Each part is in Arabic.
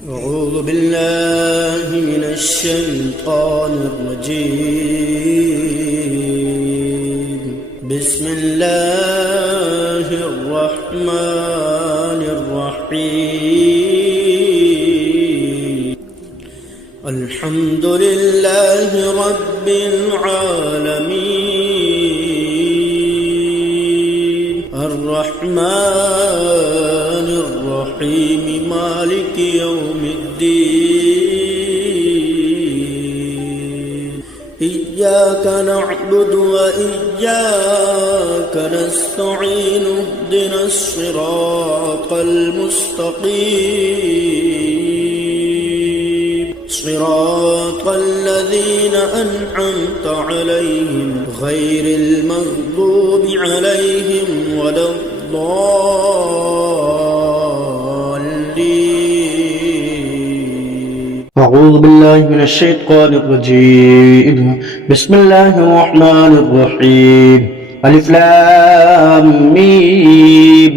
أعوذ بالله من الشيطان الرجيم. بسم الله الرحمن الرحيم. الحمد لله رب العالمين الرحمن الرحيم مالك يوم الدين. إياك نعبد وإياك نستعين اهدنا الصراط المستقيم صراط الذين أنعمت عليهم غير المغضوب عليهم ولا الضالين. أعوذ بالله من الشيطان الرجيم. بسم الله الرحمن الرحيم. ألف لام ميم.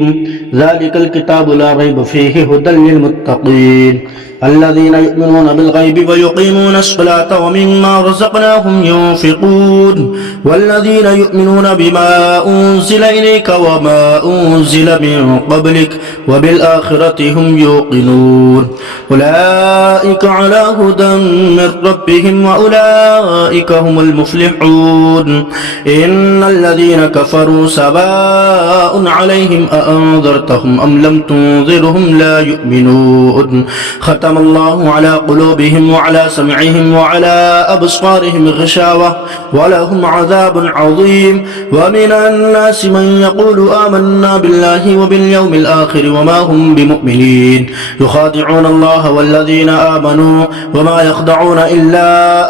ذلك الكتاب لا ريب فيه هدى للمتقين الذين يؤمنون بالغيب ويقيمون الصلاة ومما رزقناهم ينفقون والذين يؤمنون بما أنزل إليك وما أنزل من قبلك وبالآخرة هم يوقنون أولئك على هدى من ربهم وأولئك هم المفلحون. إن الذين كفروا سواء عليهم أأنذرتهم أم لم تنذرهم لا يؤمنون. ختم الله على قلوبهم وعلى سمعهم وعلى أبصارهم غشاوة ولهم عذاب عظيم. ومن الناس من يقول آمنا بالله وباليوم الآخر وما هم بمؤمنين يخادعون الله والذين آمنوا وما يخدعون إلا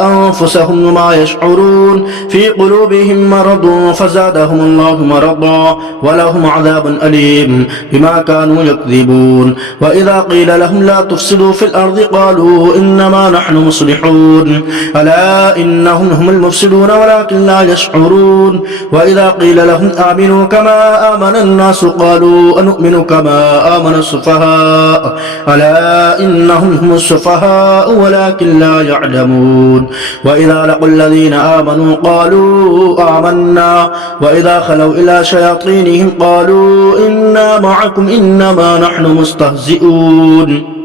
أنفسهم وما يشعرون في قلوبهم مرض فزادهم الله مرضا ولهم عذاب أليم بما كانوا يكذبون. وإذا قيل لهم لا تفسدوا في الأرض قالوا إنما نحن مصلحون ألا إنهم هم المفسدون ولكن لا يشعرون. وإذا قيل لهم آمنوا كما آمن الناس قالوا أنؤمن كما آمن السفهاء ألا إنهم هم السفهاء ولكن لا يعلمون. وإذا لقوا الذين آمنوا قالوا آمنا وإذا خلوا إلى شياطينهم قالوا إنا معكم إنما نحن مستهزئون.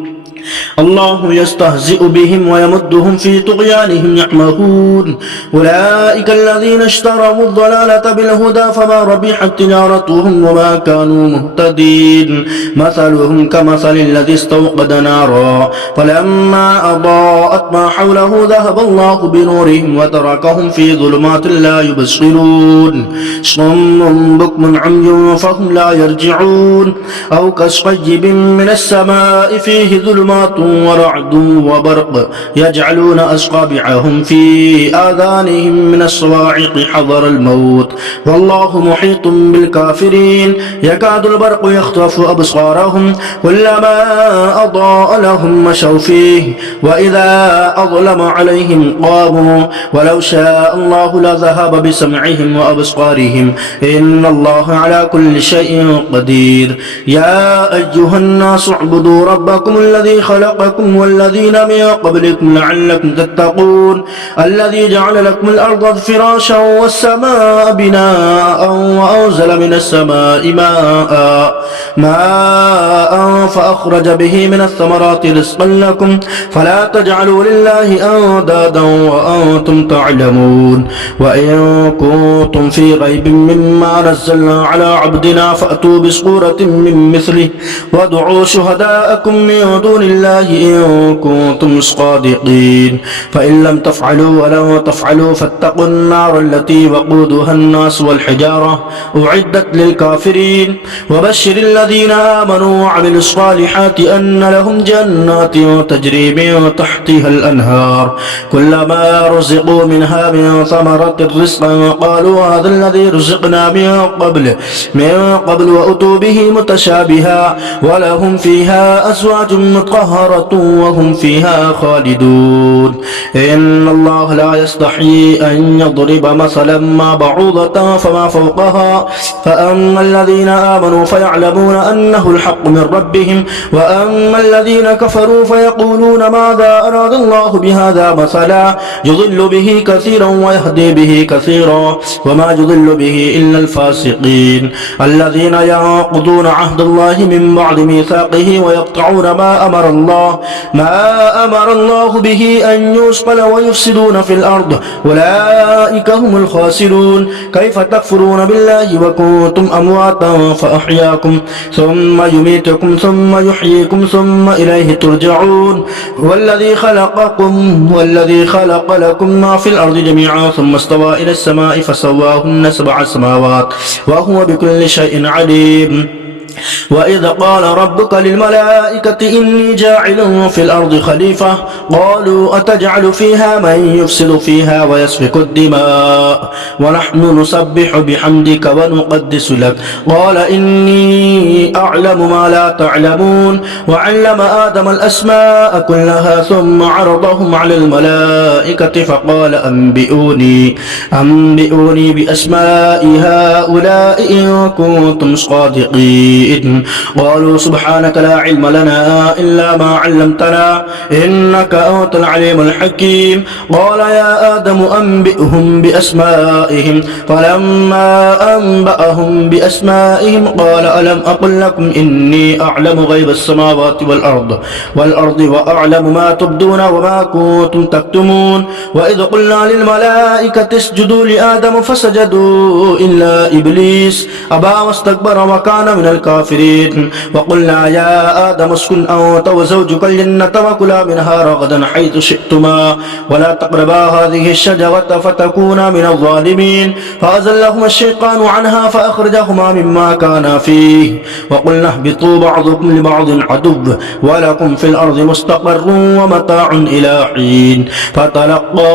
الله يستهزئ بهم ويمدهم في طغيانهم يعمهون. أولئك الذين اشتروا الضلالة بالهدى فما ربحت تجارتهم وما كانوا مهتدين. مثلهم كمثل الذي استوقد نارا فلما أضاءت ما حوله ذهب الله بنورهم وتركهم في ظلمات لا يبصرون. صم بكم عمي فهم لا يرجعون. أو كصيب من السماء فيه ظلمات ورعد وبرق يجعلون أصابعهم في آذانهم من الصواعق حذر الموت والله محيط بالكافرين. يكاد البرق يخطف أبصارهم كلما أضاء لهم مشوا فيه وإذا أظلم عليهم قاموا ولو شاء الله لذهب بسمعهم وأبصارهم إن الله على كل شيء قدير. يا أيها الناس اعبدوا ربكم الذي خلقكم والذين من قبلكم لعلكم تتقون الذي جعل لكم الأرض فراشا والسماء بناء وأنزل من السماء ماء فأخرج به من الثمرات رزقا لكم فلا تجعلوا لله أندادا وأنتم تعلمون. وإن كنتم في ريب مما نزلنا على عبدنا فأتوا بسورة من مثله وادعوا شهداءكم من دون الله إن كنتم صادقين. فإن لم تفعلوا ولن تفعلوا فاتقوا النار التي وقودها الناس والحجارة أعدت للكافرين. وبشر الذين آمنوا وعملوا الصالحات أن لهم جنات تجري من تحتها الأنهار كلما رزقوا منها من ثمرة رزقا قالوا هذا الذي رزقنا من قبل وأتوا به متشابها ولهم فيها أزواج مطهرة مؤطرة وهم فيها خالدون إن الله لا يستحيي أن يضرب مثلا ما بعوضة فما فوقها فأما الذين آمنوا فيعلمون أنه الحق من ربهم وأما الذين كفروا فيقولون ماذا أراد الله بهذا مثلا يضل به كثيرا ويهدي به كثيرا وما يضل به إلا الفاسقين الذين ينقضون عهد الله من بعد ميثاقه ويقطعون ما أمر الله به أن يوصل ويفسدون في الأرض أولئك هم الخاسرون كيف تكفرون بالله وكنتم أمواتا فأحياكم ثم يميتكم ثم يحييكم ثم إليه ترجعون والذي خلق لكم ما في الأرض جميعا ثم استوى إلى السماء فسواهن 7 سماوات وهو بكل شيء عليم وإذ قال ربك للملائكة إني جاعل في الأرض خليفة قالوا أتجعل فيها من يفسد فيها ويسفك الدماء ونحن نسبح بحمدك ونقدس لك قال إني أعلم ما لا تعلمون وعلم آدم الأسماء كلها ثم عرضهم على الملائكة فقال أنبئوني بأسماء هؤلاء إن كنتم صادقين قالوا سبحانك لا علم لنا إلا ما علمتنا إنك أنت العليم الحكيم قال يا آدم أنبئهم بأسمائهم فلما أنبأهم بأسمائهم قال ألم أقل لكم إني أعلم غيب السماوات والأرض وأعلم ما تبدون وما كنتم تكتمون وإذ قلنا للملائكة اسجدوا لآدم فسجدوا إلا إبليس أبى واستكبر وكان من الكافرين وقلنا يا آدم اسكن أنت وزوجك الجنة وكلا منها رغدا حيث شئتما ولا تقربا هذه الشجرة فتكونا من الظالمين فأزلهما الشيطان عنها فأخرجهما مما كانا فيه وقلنا اهبطوا بعضكم لبعض عدو ولكم في الأرض مستقر ومتاع إلى حين فتلقى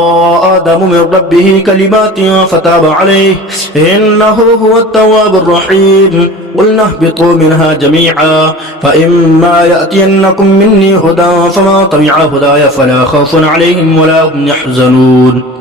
آدم من ربه كلمات فتاب عليه إنه هو التواب الرحيم قلنا اهبطوا منها جميعا فإما يأتينكم مني هدى فمن تبع هداي فلا خوف عليهم ولا هم يحزنون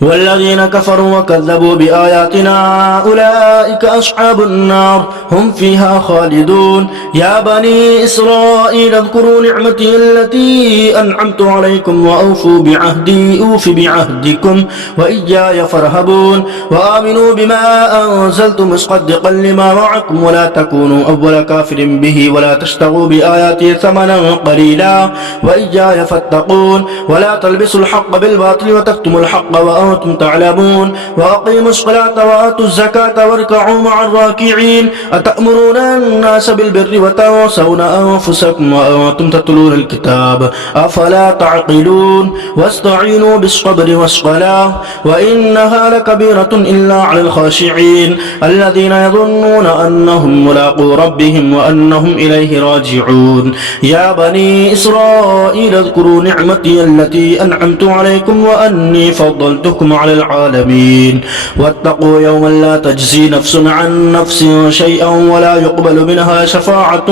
والذين كفروا وكذبوا بآياتنا أولئك أصحاب النار هم فيها خالدون يا بني إسرائيل اذكروا نعمتي التي أنعمت عليكم وأوفوا بعهدي أوف بعهدكم وإياي فارهبون وآمنوا بما أنزلت مصدقا لما معكم ولا تكونوا أول كافر به ولا تشتروا بآياتي ثمنا قليلا وإياي فاتقون ولا تلبسوا الحق بالباطل وتكتموا الحق وأنتم تعلمون وأقيموا الصلاة وآتوا الزكاة واركعوا مع الراكعين أتأمرون الناس بالبر وتنسون أنفسكم وأنتم تتلون الكتاب أفلا تعقلون واستعينوا بالصبر والصلاة وإنها لكبيرة إلا على الخاشعين الذين يظنون أنهم ملاقو ربهم وأنهم إليه راجعون يا بني إسرائيل اذكروا نعمتي التي أنعمت عليكم وأني فضلتكم على العالمين واتقوا يوما لا تجزي نفس عن نفس شيئا ولا يقبل منها شفاعة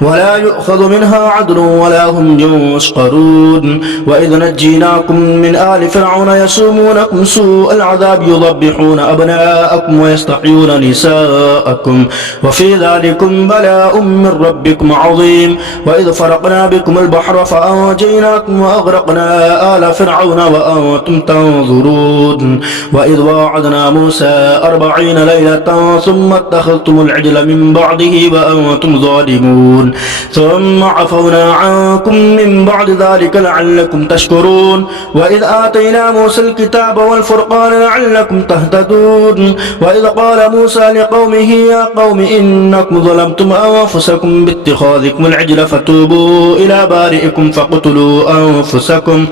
ولا يؤخذ منها عدل ولا هم ينصرون وإذ نجيناكم من آل فرعون يسومونكم سوء العذاب يذبحون أبناءكم ويستحيون نساءكم وفي ذلكم بلاء من ربكم عظيم وإذ فرقنا بكم البحر فأنجيناكم وأغرقنا آل فرعون وأنتم تنظرون وإذ واعدنا موسى 40 ليلة ثم اتخذتم العجل من بعده وأنتم ظالمون ثم عفونا عنكم من بعد ذلك لعلكم تشكرون وإذ آتينا موسى الكتاب والفرقان لعلكم تهتدون وإذ قال موسى لقومه يا قوم إنكم ظلمتم أنفسكم باتخاذكم العجل فتوبوا إلى بارئكم فاقتلوا أنفسكم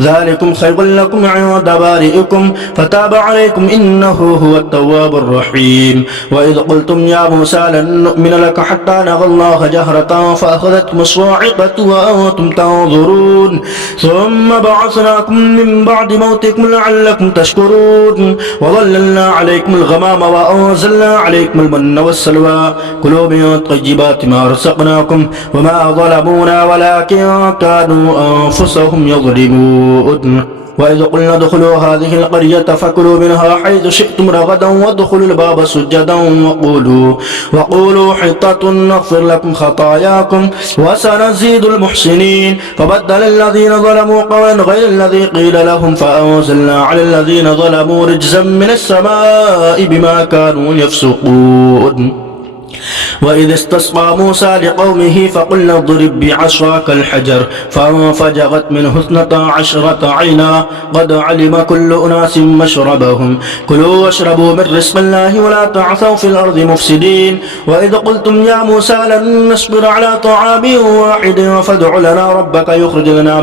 ذلكم خير يغلكم عند بارئكم فتاب عليكم إنه هو التواب الرحيم وإذ قلتم يا موسى لن نؤمن لك حتى نرى الله جهرة فأخذتكم الصاعقة وأنتم تنظرون ثم بعثناكم من بعد موتكم لعلكم تشكرون وظللنا عليكم الغمام وأنزلنا عليكم المن والسلوى كلوا من طيبات ما رزقناكم وما ظلمونا ولكن كانوا أنفسهم يظلمون وإذ قلنا ادخلوا هذه القرية فكلوا منها حيث شئتم رغدا وادخلوا الباب سجدا وقولوا حطة نغفر لكم خطاياكم وسنزيد المحسنين فبدل الذين ظلموا قولا غير الذي قيل لهم فأنزلنا على الذين ظلموا رجزا من السماء بما كانوا يفسقون وإذ استسقى موسى لقومه فقلنا اضرب بعصاك الحجر فانفجرت منه 12 عينا قد علم كل أناس مشربهم كلوا واشربوا من رزق الله ولا تعثوا في الأرض مفسدين وإذ قلتم يا موسى لن نصبر على طعام واحد فادع لنا ربك يخرج لنا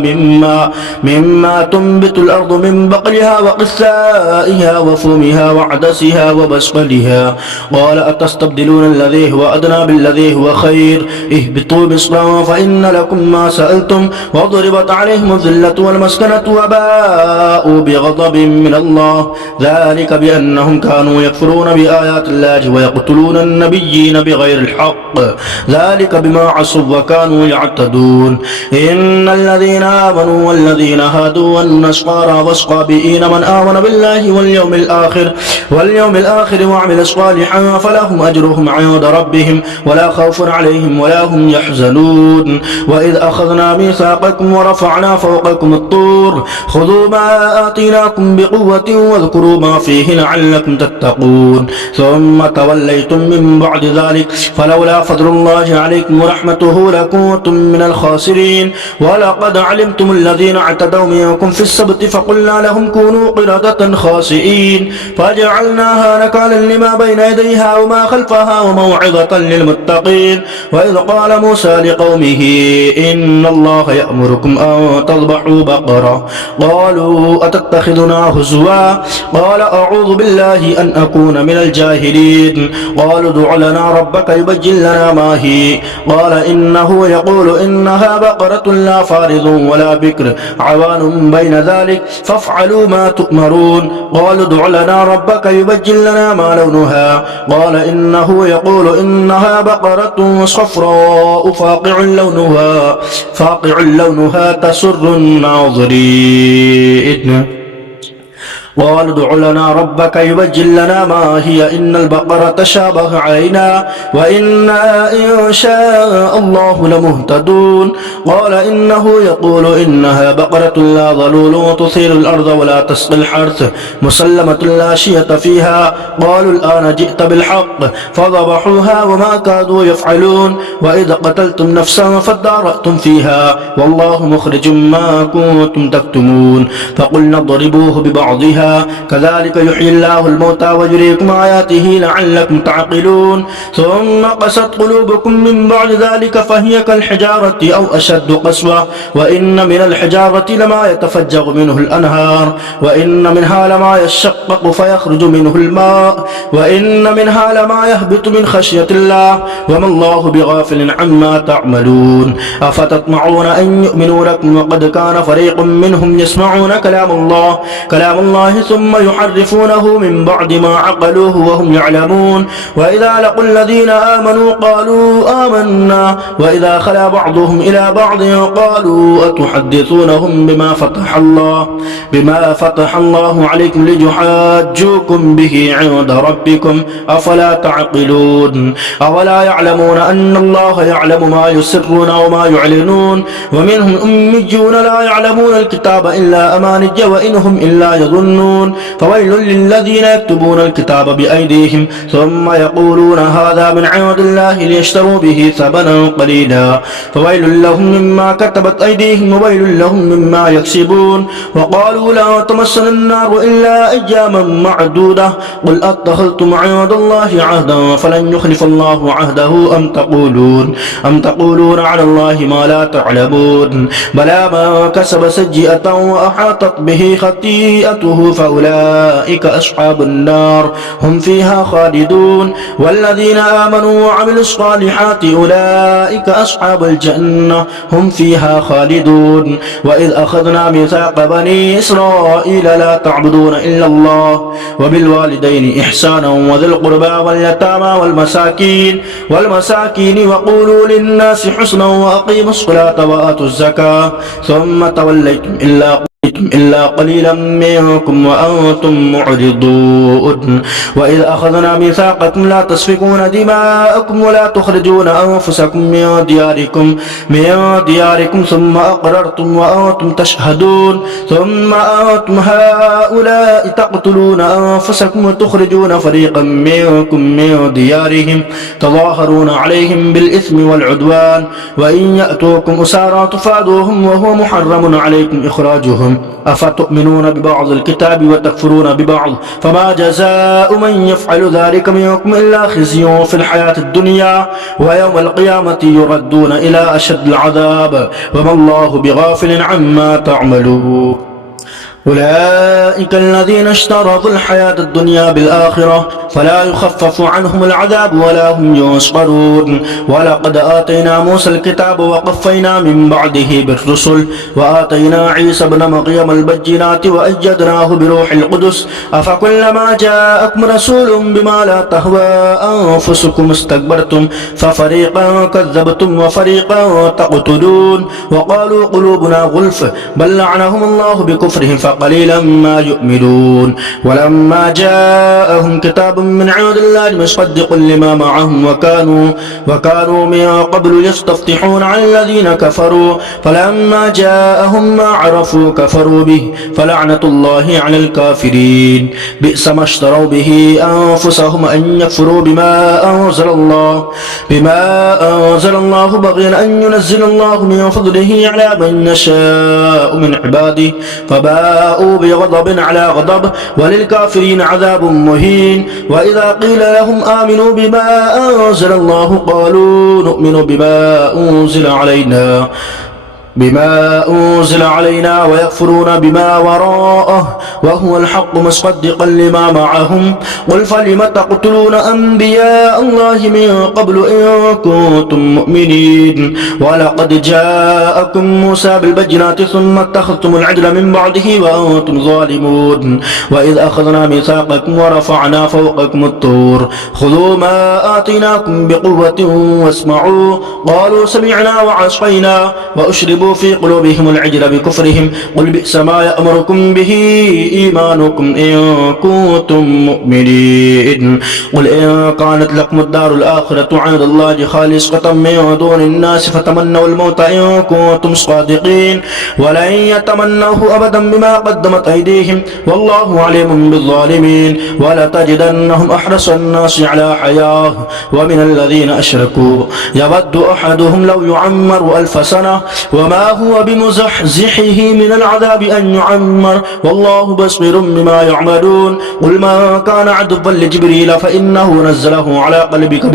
مما تنبت الأرض من بقلها وقثائها وفومها وعدسها وبصلها قال أتستبدلون الذي هو أدنى بالذي هو خير اهبطوا مصرا فإن لكم ما سألتم وضربت عليهم الذلة والمسكنة وباءوا بغضب من الله ذلك بأنهم كانوا يكفرون بآيات الله ويقتلون النبيين بغير الحق ذلك بما عصوا وكانوا يعتدون إن الذين آمنوا والذين هادوا والنصارى والصابئين من آمن بالله واليوم الآخر وعمل صالحا فلهم أجرهم عند ربهم ولا خوف عليهم ولا هم يحزنون وإذ أخذنا ميثاقكم ورفعنا فوقكم الطور خذوا ما آتيناكم بقوة واذكروا ما فيه لعلكم تتقون ثم توليتم من بعد ذلك فلولا فضل الله عليكم ورحمته لكنتم من الخاسرين ولقد علمتم الذين اعتدوا منكم في السبت فقلنا لهم كونوا قردة خاسئين فجعلناها نكالا لما بين يديها وما خلفها وموعظة للمتقين وإذ قال موسى لقومه إن الله يأمركم أن تذبحوا بقرة قالوا أتتخذنا هزوا قال أعوذ بالله أن أكون من الجاهلين قالوا ادع لنا ربك يبين لنا ما هي قال إنه يقول إنها بقرة لا فارض ولا بكر عوان بين ذلك فافعلوا ما تؤمرون قالوا ادع لنا ربك يبين لنا ما لونها قال إنه يقول إنها بقرة صفراء فاقع لونها تسر الناظرين قالوا ادع لنا ربك يبين لنا ما هي إن البقرة تشابه علينا وإنا إن شاء الله لمهتدون قال إنه يقول إنها بقرة لا ظلول تثير الأرض ولا تسقي الحرث مسلمة لا شية فيها قالوا الآن جئت بالحق فذبحوها وما كادوا يفعلون وإذا قتلتم نفسا فادارأتم فيها والله مخرج ما كنتم تكتمون فقلنا اضربوه ببعضها كذلك يحيي الله الموتى ويريكم آياته لعلكم تعقلون ثم قست قلوبكم من بعد ذلك فهي كالحجارة أو أشد قسوة وإن من الحجارة لما يتفجر منه الأنهار وإن منها لما يشقق فيخرج منه الماء وإن منها لما يهبط من خشية الله وما الله بغافل عما تعملون أفتطمعون أن يؤمنوا لكم وقد كان فريق منهم يسمعون كلام الله ثم يحرفونه من بعد ما عقلوه وهم يعلمون وإذا لقوا الذين آمنوا قالوا آمنا وإذا خلا بعضهم إلى بعض قالوا أتحدثونهم بما فتح الله عليكم ليحاجوكم به عند ربكم أفلا تعقلون أولا يعلمون أن الله يعلم ما يسرون وما يعلنون ومنهم أميون لا يعلمون الكتاب إلا أماني وإنهم إلا يظنون يؤمنون فويل للذين يكتبون الكتاب بأيديهم ثم يقولون هذا من عند الله ليشتروا به ثمنا قليلا فويل لهم مما كتبت أيديهم وويل لهم مما يكسبون وقالوا لا تمسنا النار إلا أياما معدودة قل أتخذتم عند الله عهدا فلن يخلف الله عهده أم تقولون على الله ما لا تعلمون بلى من كسب سيئة وأحاطت به خطيئته فأولئك أصحاب النار هم فيها خالدون والذين آمنوا وعملوا الصالحات أولئك أصحاب الجنة هم فيها خالدون وإذ أخذنا ميثاق بني إسرائيل لا تعبدون إلا الله وبالوالدين إحسانا وذي القربى واليتامى والمساكين وقولوا للناس حسنا وأقيموا الصلاة وآتوا الزكاة ثم توليتم إلا قليلا منكم وأنتم معرضون وإذ أخذنا ميثاقكم لا تسفكون دماءكم ولا تخرجون أنفسكم من دياركم ثم أقررتم وأنتم تشهدون ثم أنتم هؤلاء تقتلون أنفسكم وتخرجون فريقا منكم من ديارهم تظاهرون عليهم بالإثم والعدوان وإن يأتوكم أسارى تفادوهم وهو محرم عليكم إخراجهم أفتؤمنون ببعض الكتاب وتكفرون ببعض فما جزاء من يفعل ذلك منكم إلا خزي في الحياة الدنيا ويوم القيامة يردون إلى أشد العذاب وما الله بغافل عما تعملون أولئك الذين اشتروا الحياة الدنيا بالآخرة فلا يخفف عنهم العذاب ولا هم ينصرون ولقد آتينا موسى الكتاب وقفينا من بعده بالرسل وآتينا عيسى ابن مريم البينات وأيدناه بروح القدس أفكلما جاءكم رسول بما لا تهوى أنفسكم استكبرتم ففريقا كذبتم وفريقا تقتلون وقالوا قلوبنا غلف بل لعنهم الله بكفرهم قليلا ما يؤمنون ولما جاءهم كتاب من عند الله مصدق لما معهم وكانوا من قبل يستفتحون على الذين كفروا فلما جاءهم ما عرفوا كفروا به فلعنة الله على الكافرين بئس ما اشتروا به أنفسهم أن يكفروا بما أنزل الله بغيا أن ينزل الله من فضله على من يشاء من عباده فباءوا بغضب على غضب وللكافرين عذاب مهين وإذا قيل لهم آمنوا بما أنزل الله قالوا نؤمن بما أنزل علينا ويكفرون بما وراءه وهو الحق مصدقا لما معهم قل فلم تقتلون أنبياء الله من قبل إن كنتم مؤمنين ولقد جاءكم موسى بالبينات ثم اتخذتم العجل من بعده وأنتم ظالمون وإذ أخذنا ميثاقكم ورفعنا فوقكم الطور خذوا ما آتيناكم بقوة واسمعوا قالوا سمعنا وعصينا وأشربوا في قلوبهم العجل بكفرهم قل بئس ما يأمركم به إيمانكم إن كنتم مؤمنين قل إن كانت لكم الدار الآخرة عند الله خالصة من دون الناس فتمنوا الموت إن كنتم صادقين ولن يتمنوه أبدا بما قدمت أيديهم والله عليم بالظالمين ولتجدنهم أحرص الناس على حياة ومن الذين أشركوا يود أحدهم لو يعمر 1000 سنة وما هو بمزحزحه من العذاب أن يعمر والله بصير بما يعملون قل من كان عدوا لجبريل فإنه نزله على قلبك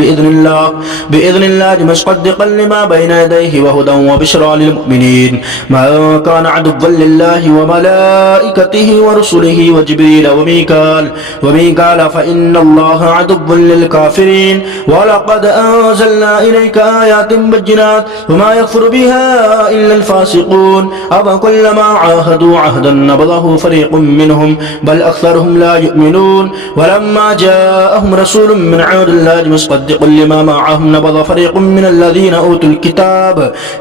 بإذن الله مصدقا لما بين يديه وهدى وبشرى للمؤمنين من كان عدوا لله وملائكته ورسله وجبريل وميكال فإن الله عدو للكافرين ولقد أنزلنا إليك آيات بينات وما يكفر بها إلا الفاسقون أفكلما عاهدوا عهدا نبذه فريق منهم بل أكثرهم لا يؤمنون ولما جاءهم رسول من عند الله مصدق لما معهم نبذ فريق من الذين أوتوا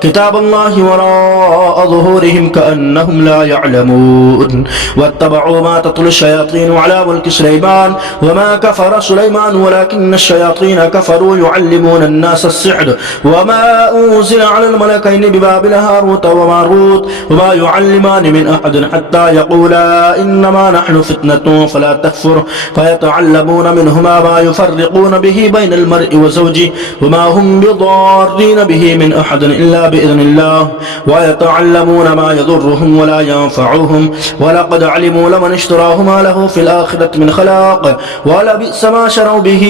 كتاب الله وراء ظهورهم كأنهم لا يعلمون واتبعوا ما تتلو الشياطين على ملك سليمان وما كفر سليمان ولكن الشياطين كفروا يعلمون الناس السحر وما أنزل على الملكين ببابل هاروت وماروت وما يعلمان من أحد حتى يقولا إنما نحن فتنة فلا تكفر فيتعلمون منهما ما يفرقون به بين المرء وزوجه وما هم بضارين به من أحد إلا بإذن الله ويتعلمون ما يضرهم ولا ينفعهم ولقد علموا لمن اشتراه ما له في الآخرة من خلاق ولبئس ما شروا به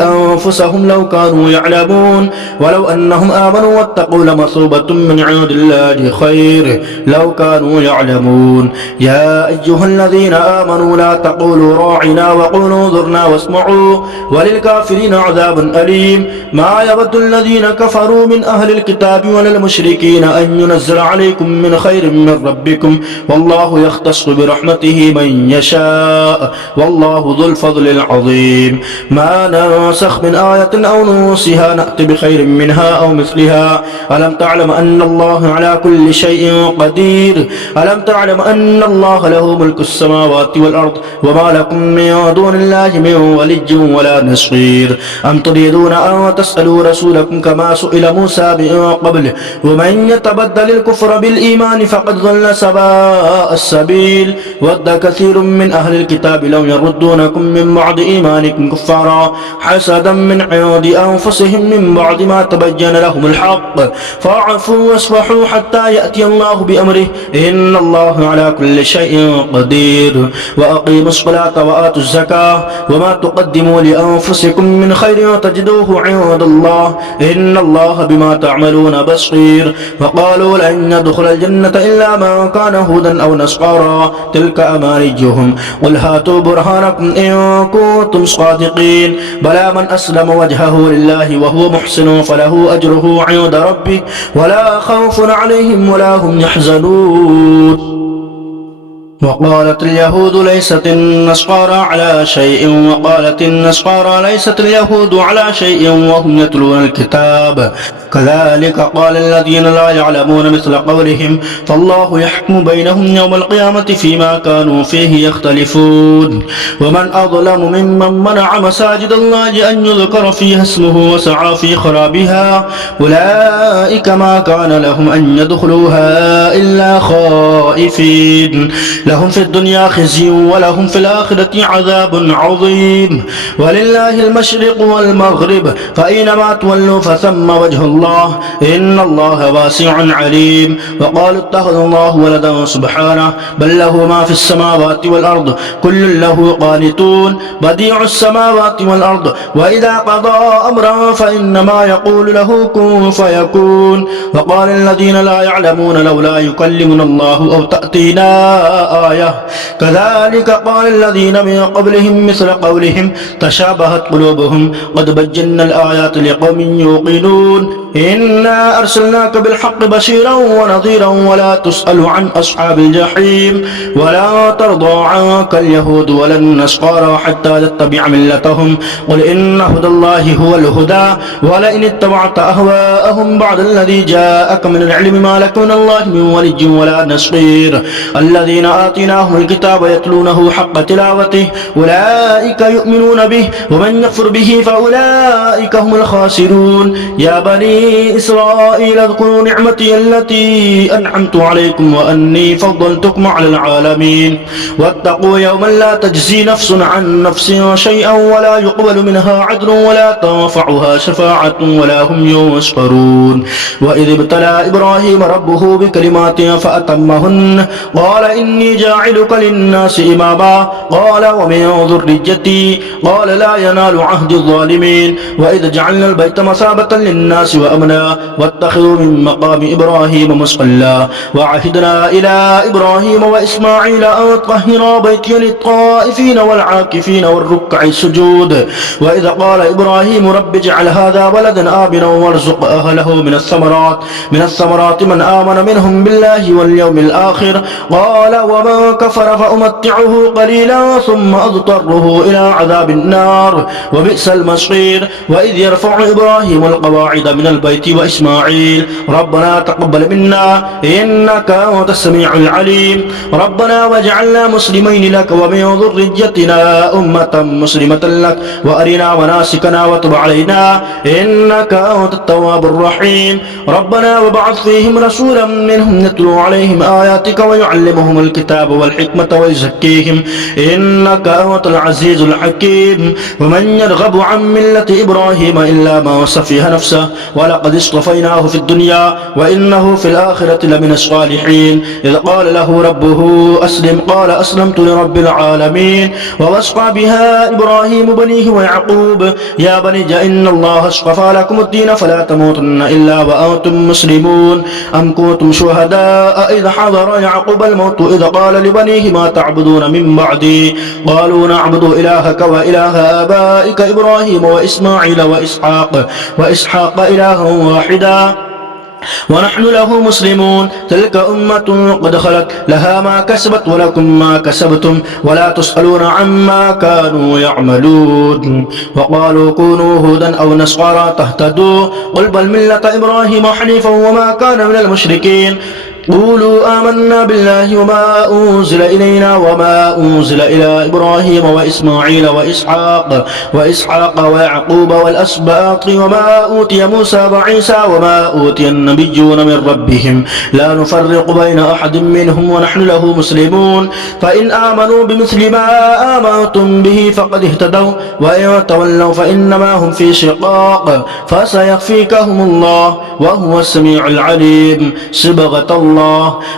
أنفسهم لو كانوا يعلمون ولو أنهم آمنوا واتقوا لمثوبة من عند الله خير لو كانوا يعلمون يا أيها الذين آمنوا لا تقولوا راعنا وقولوا انظرنا واسمعوا وللكافرين عذاب أليم ما يود الذين كفروا من أهل الكتاب ولا المشركين أن ينزل عليكم من خير من ربكم والله يختص برحمته من يشاء والله ذو الفضل العظيم ما ننسخ من آية أو ننسها نأتي بخير منها أو مثلها ألم تعلم أن الله على كل شيء قدير ألم تعلم أن الله له ملك السماوات والأرض وما لكم من دون الله من ولي ولا نصير أم تريدون أن تسألوا رسولكم كما سئل موسى من قبل ومن يتبدل الكفر بالإيمان فقد ضل سواء السبيل ود كثير من أهل الكتاب لو يردونكم من بعد إيمانكم كفارا حسدا من عند أنفسهم من بعد ما تبين لهم الحق فاعفوا واصفحوا حتى يأتي الله بأمره إن الله على كل شيء قدير وأقيموا الصلاة وآتوا الزكاة وما تقدموا لأنفسكم من خير تجدوه عند الله إن الله بما تعملون بصير وقالوا لن يدخل الجنة إلا من كان هودا أو نصارى تلك أمانيهم قل هاتوا برهانكم إن كنتم صادقين بلى من أسلم وجهه لله وهو محسن فله أجره عند ربه ولا خوف عليهم ولا هم يحزنون وقالت اليهود ليست النصارى على شيء وقالت النصارى ليست اليهود على شيء وهم يتلون الكتاب كذلك قال الذين لا يعلمون مثل قولهم فالله يحكم بينهم يوم القيامة فيما كانوا فيه يختلفون ومن أظلم ممن منع مساجد الله أن يذكر فيها اسمه وسعى في خرابها أولئك ما كان لهم أن يدخلوها إلا خائفين لهم في الدنيا خزي ولهم في الآخرة عذاب عظيم ولله المشرق والمغرب فأينما تولوا فثم وجه الله إن الله واسع عليم وقالوا اتخذ الله ولدا سبحانه بل له ما في السماوات والأرض كل له قانتون بديع السماوات والأرض وإذا قضى أمرا فإنما يقول له كن فيكون وقال الذين لا يعلمون لولا يكلمنا الله أو تأتينا آية كذلك قال الذين من قبلهم مثل قولهم تشابهت قلوبهم قد بجنا الآيات لقوم يوقنون إنا أرسلناك بالحق بشيرا ونظيرا ولا تسأل عن أصحاب الجحيم ولا ترضى عنك اليهود ولا النصارى حتى تتبع ملتهم قل إن هدى الله هو الهدى ولئن اتبعت أهواءهم بعد الذي جاءك من العلم ما لك من الله من ولي ولا نصير الذين آتيناهم الكتاب يتلونه حق تلاوته أولئك يؤمنون به ومن يكفر به فأولئك هم الخاسرون يا بني إسرائيل اذكروا نعمتي التي أنعمت عليكم وأني فضلتكم على العالمين واتقوا يوما لا تجزي نفس عن نفس شيئا ولا يقبل منها عدل ولا تنفعها شفاعة ولا هم ينصرون وإذ ابتلى إبراهيم ربه بكلمات فأتمهن قال إني جاعلك للناس إماما قال ومن ذريتي قال لا ينال عهد الظالمين وإذ جعلنا البيت مثابة للناس وأمنا واتخذوا من مقام إبراهيم مصلى وعهدنا إلى إبراهيم وإسماعيل أن طهرا بيتي للطائفين والعاكفين والركع السجود وإذ قال إبراهيم رب اجعل هذا بلدا آمنا وارزق أهله من الثمرات من آمن منهم بالله واليوم الآخر قال ومن كفر فأمتعه قليلا ثم أضطره إلى عذاب النار وبئس المصير وإذ يرفع إبراهيم القواعد من البيت وإسماعيل ربنا تقبل منا إنك أنت السميع العليم ربنا واجعلنا مسلمين لك ومن ذريتنا أمة مسلمة لك وأرنا مناسكنا وتب علينا إنك أنت التواب الرحيم ربنا وابعث فيهم رسولا منهم يتلو عليهم آياتك ويعلمهم الكتاب والحكمة ويزكيهم إنك أنت العزيز الحكيم ومن يرغب عن ملة إبراهيم إلا ما وصفها نفسه ولقد اصطفيناه في الدنيا وإنه في الآخرة لمن الصالحين إذ قال له ربه أسلم قال أسلمت لرب العالمين ووصى بها إبراهيم بنيه ويعقوب يا بني إن الله اصطفى لكم الدين فلا تموتن إلا وأنتم مسلمون أم كنتم شهداء إذ حضر يعقوب الموت إذ قال لبنيه ما تعبدون من بعدي قالوا نعبد إلهك وإله آبائك إبراهيم وإسماعيل وإسحاق إلها واحدا ونحن له مسلمون تلك أمة قد خلت لها ما كسبت ولكم ما كسبتم ولا تسألون عما كانوا يعملون وقالوا كونوا هودا أو نصارى تهتدوا قل بل ملة إبراهيم حنيفا وما كان من المشركين قولوا آمنا بالله وما أنزل إلينا وما أنزل إلى إبراهيم وإسماعيل وإسحاق ويعقوب والأسباط وما أوتي موسى وعيسى وما أوتي النبيون من ربهم لا نفرق بين أحد منهم ونحن له مسلمون فإن آمنوا بمثل ما آمنتم به فقد اهتدوا وإن تولوا فإنما هم في شقاق فسيكفيكهم الله وهو السميع العليم صبغة الله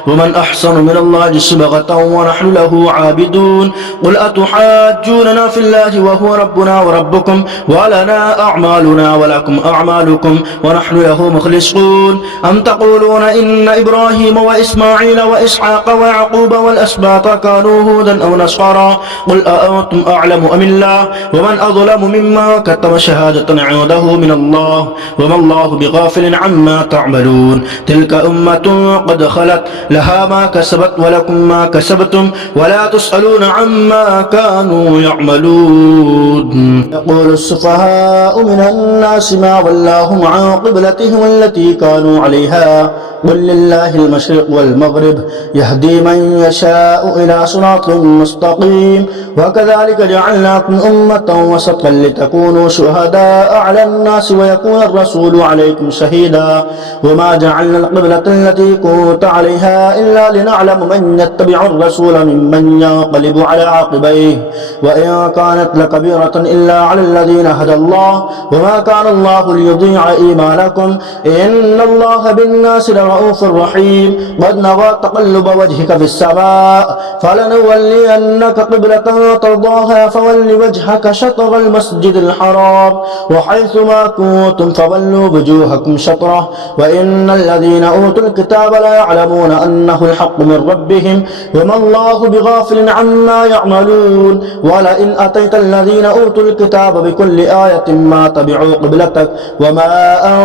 ومن أحسن من الله صبغة ونحن له عابدون قل أتحاجوننا في الله وهو ربنا وربكم ولنا أعمالنا ولكم أعمالكم ونحن له مخلصون أم تقولون إن إبراهيم وإسماعيل وإسحاق ويعقوب والأسباط كانوا هودا أو نصارى قل أأنتم أعلم أم الله ومن أظلم مما كتم شهادة عنده من الله وما الله بغافل عما تعملون تلك أمة قد خلت لها ما كسبت ولكم ما كسبتم ولا تسألون عما كانوا يعملون يقول السفهاء من الناس ما ولاهم عن قبلتهم التي كانوا عليها قل لله المشرق والمغرب يهدي من يشاء إلى صراط مستقيم وكذلك جعلناكم أمة وسطا لتكونوا شهداء على الناس ويكون الرسول عليكم شهيدا وما جعلنا القبلة التي كنت عليها إلا لنعلم من يتبع الرسول ممن ينقلب على عقبيه وإن كانت لكبيرة إلا على الذين هدى الله وما كان الله ليضيع إيمانكم إن الله بالناس لرؤوف رحيم قد نرى تقلب وجهك في السماء فلنولينك قبلة ترضاها فول وجهك شطر المسجد الحرام وحيث ما كنتم فولوا وجوهكم شطره وإن الذين أوتوا الكتاب لا يعلمون أنه الحق من ربهم وما الله بغافل عما يعملون ولئن أتيت الذين أوتوا الكتاب بكل آية ما تبعوا قبلتك وما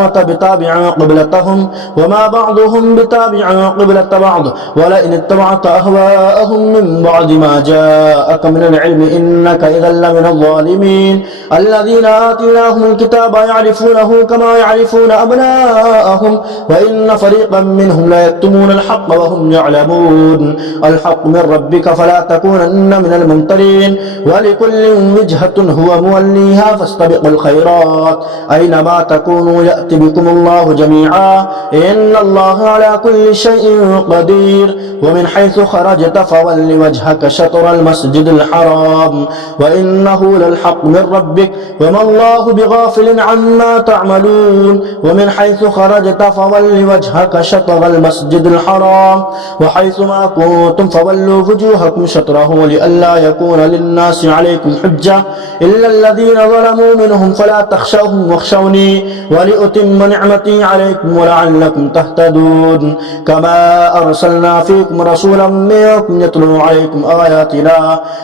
أنت بتابع قبلتهم وما بعضهم بتابع قبلة بعض ولئن اتبعت أهواءهم من بعد ما جاءك من العلم إنك إذا لمن الظالمين الذين آتيناهم الكتاب يعرفونه كما يعرفون أبناءهم وإن فريقا منهم لا يكتمون الحق وهم يعلمون الحق من ربك فلا تكونن من الممترين ولكل وجهة هو موليها فاستبقوا الخيرات أينما تكونوا يأتي بكم الله جميعا إن الله على كل شيء قدير ومن حيث خرجت فول وجهك شطر المسجد الحرام وإنه للحق من ربك وما الله بغافل عما تعملون ومن حيث خرجت فول وجهك شطر المسجد الحرام وحيث ما كنتم فولوا وجوهكم شطره لئلا يكون للناس عليكم حجة إلا الذين ظلموا منهم فلا تخشوهم واخشوني ولأتم نعمتي عليكم ولعلكم تهتدون كما أرسلنا فيكم رسولا منكم يتلو عليكم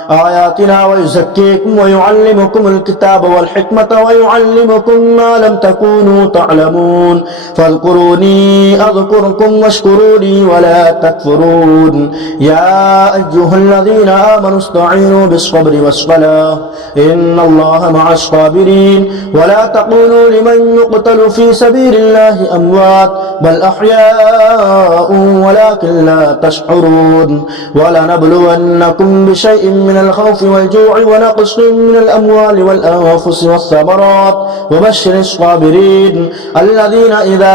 آياتنا ويزكيكم ويعلمكم الكتاب والحكمة ويعلمكم ما لم تكونوا تعلمون فاذكروني أذكركم واشكروا واشكروا لي ولا تكفرون يا أيها الذين آمنوا استعينوا بالصبر والصلاة إن الله مع الصابرين ولا تقولوا لمن يقتل في سبيل الله أموات بل أحياء ولكن لا تشعرون ولنبلونكم بشيء من الخوف والجوع ونقص من الأموال والأنفس والثمرات وبشر الصابرين الذين إذا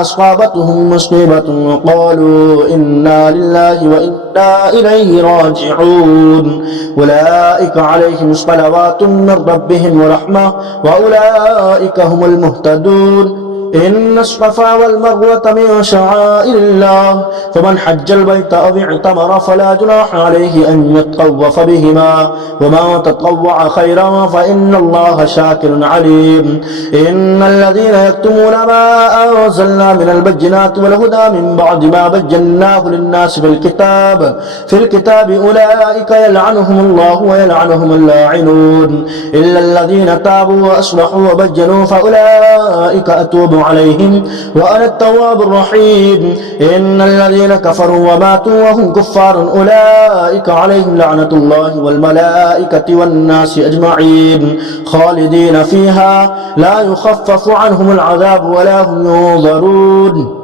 أصابتهم مصيبة قالوا إنا لله وإنا إليه راجعون أولئك عليهم صلوات من ربهم ورحمة وأولئك هم المهتدون إن الصفا والمروة من شعائر الله فمن حج البيت أو اعتمر فلا جناح عليه أن يطوف بهما ومن تطوع خيرا فإن الله شاكر عليم إن الذين يكتمون ما أنزلنا من البينات والهدى من بعد ما بيناه للناس في الكتاب أولئك يلعنهم الله ويلعنهم اللاعنون إلا الذين تابوا وأصلحوا وبينوا فأولئك أتوب عليهم وأنا التواب الرحيم إن الذين كفروا وماتوا وهم كفار أولئك عليهم لعنة الله والملائكة والناس أجمعين خالدين فيها لا يخفف عنهم العذاب ولا هم ينظرون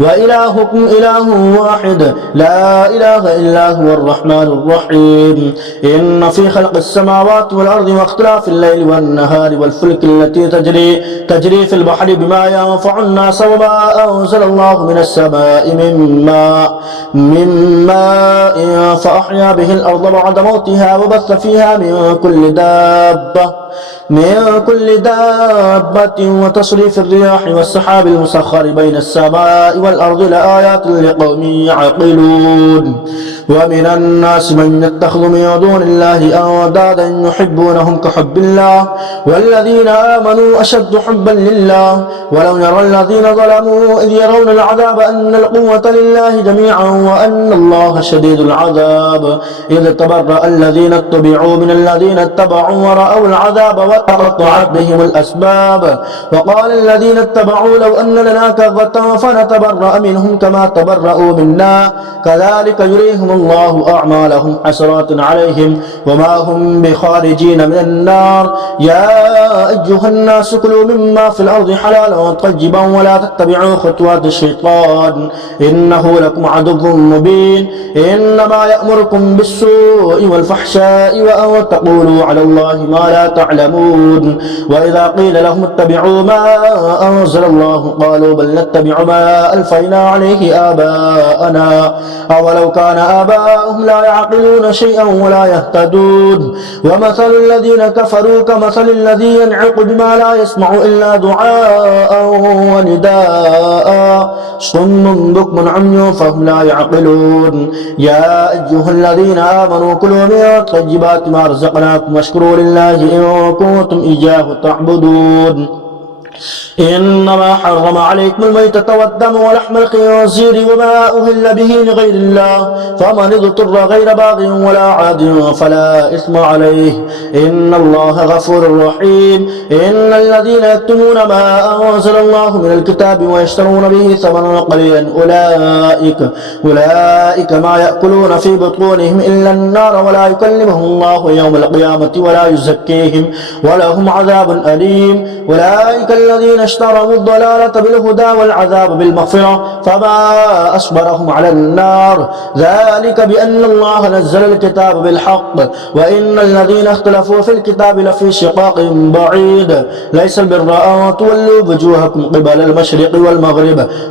وإلهكم إله واحد لا إله إلا هو الرحمن الرحيم إن في خلق السماوات والأرض واختلاف الليل والنهار والفلك التي تجري في البحر بما ينفع الناس وما أنزل الله من السماء من ماء فأحيا به الأرض بعد موتها وبث فيها من كل دابة وتصريف الرياح والسحاب المسخر بين السماء والأرض لآيات لقوم يعقلون ومن الناس من يتخذ من دون الله أندادا يحبونهم كحب الله والذين آمنوا أشد حبا لله ولو يرى الذين ظلموا إذ يرون العذاب أن القوة لله جميعا وأن الله شديد العذاب إذ تبرأ الذين اتبعوا من الذين اتبعوا ورأوا العذاب وتقطعت بهم الأسباب وقال الذين اتبعوا لو أن لنا كرة فنتبرأ منهم كما تبرأوا منا كذلك يريهم الله أعمالهم حسرات عليهم وما هم بخارجين من النار يا أيها الناس كلوا مما في الأرض حلالا طيبا ولا تتبعوا خطوات الشيطان إنه لكم عدو مبين إنما يأمركم بالسوء والفحشاء وأن تقولوا على الله ما لا تعلمون وإذا قيل لهم اتبعوا ما أنزل الله قالوا بل نتبع ما ألفينا عليه آباءنا أولو كان آباؤهم لا يعقلون شيئا ولا يهتدون ومثل الذين كفروا كمثل الذي ينعق بما لا يسمع إلا دعاء ونداء صم بكم عمي فهم لا يعقلون يا أيها الذين آمنوا كلوا من طيبات ما رزقناكم واشكروا لله إن كنتم إياه تعبدون إنما حرم عليكم الميتة والدم ولحم الخنزير وما أهل به لغير الله فمن اضطر غير باغ ولا عاد فلا إثم عليه إن الله غفور رحيم إن الذين يكتمون ما أنزل الله من الكتاب ويشترون به ثمنا قليلا أولئك ما يأكلون في بطونهم إلا النار ولا يكلمهم الله يوم القيامة ولا يزكيهم ولهم عذاب أليم أولئك الذين اشتروا الضلالة بالهدى والعذاب بالمغفرة فما أصبرهم على النار ذلك بأن الله نزل الكتاب بالحق وإن الذين اختلفوا في الكتاب لفي شقاق بعيد ليس البر أن تولوا وجوهكم قبل المشرق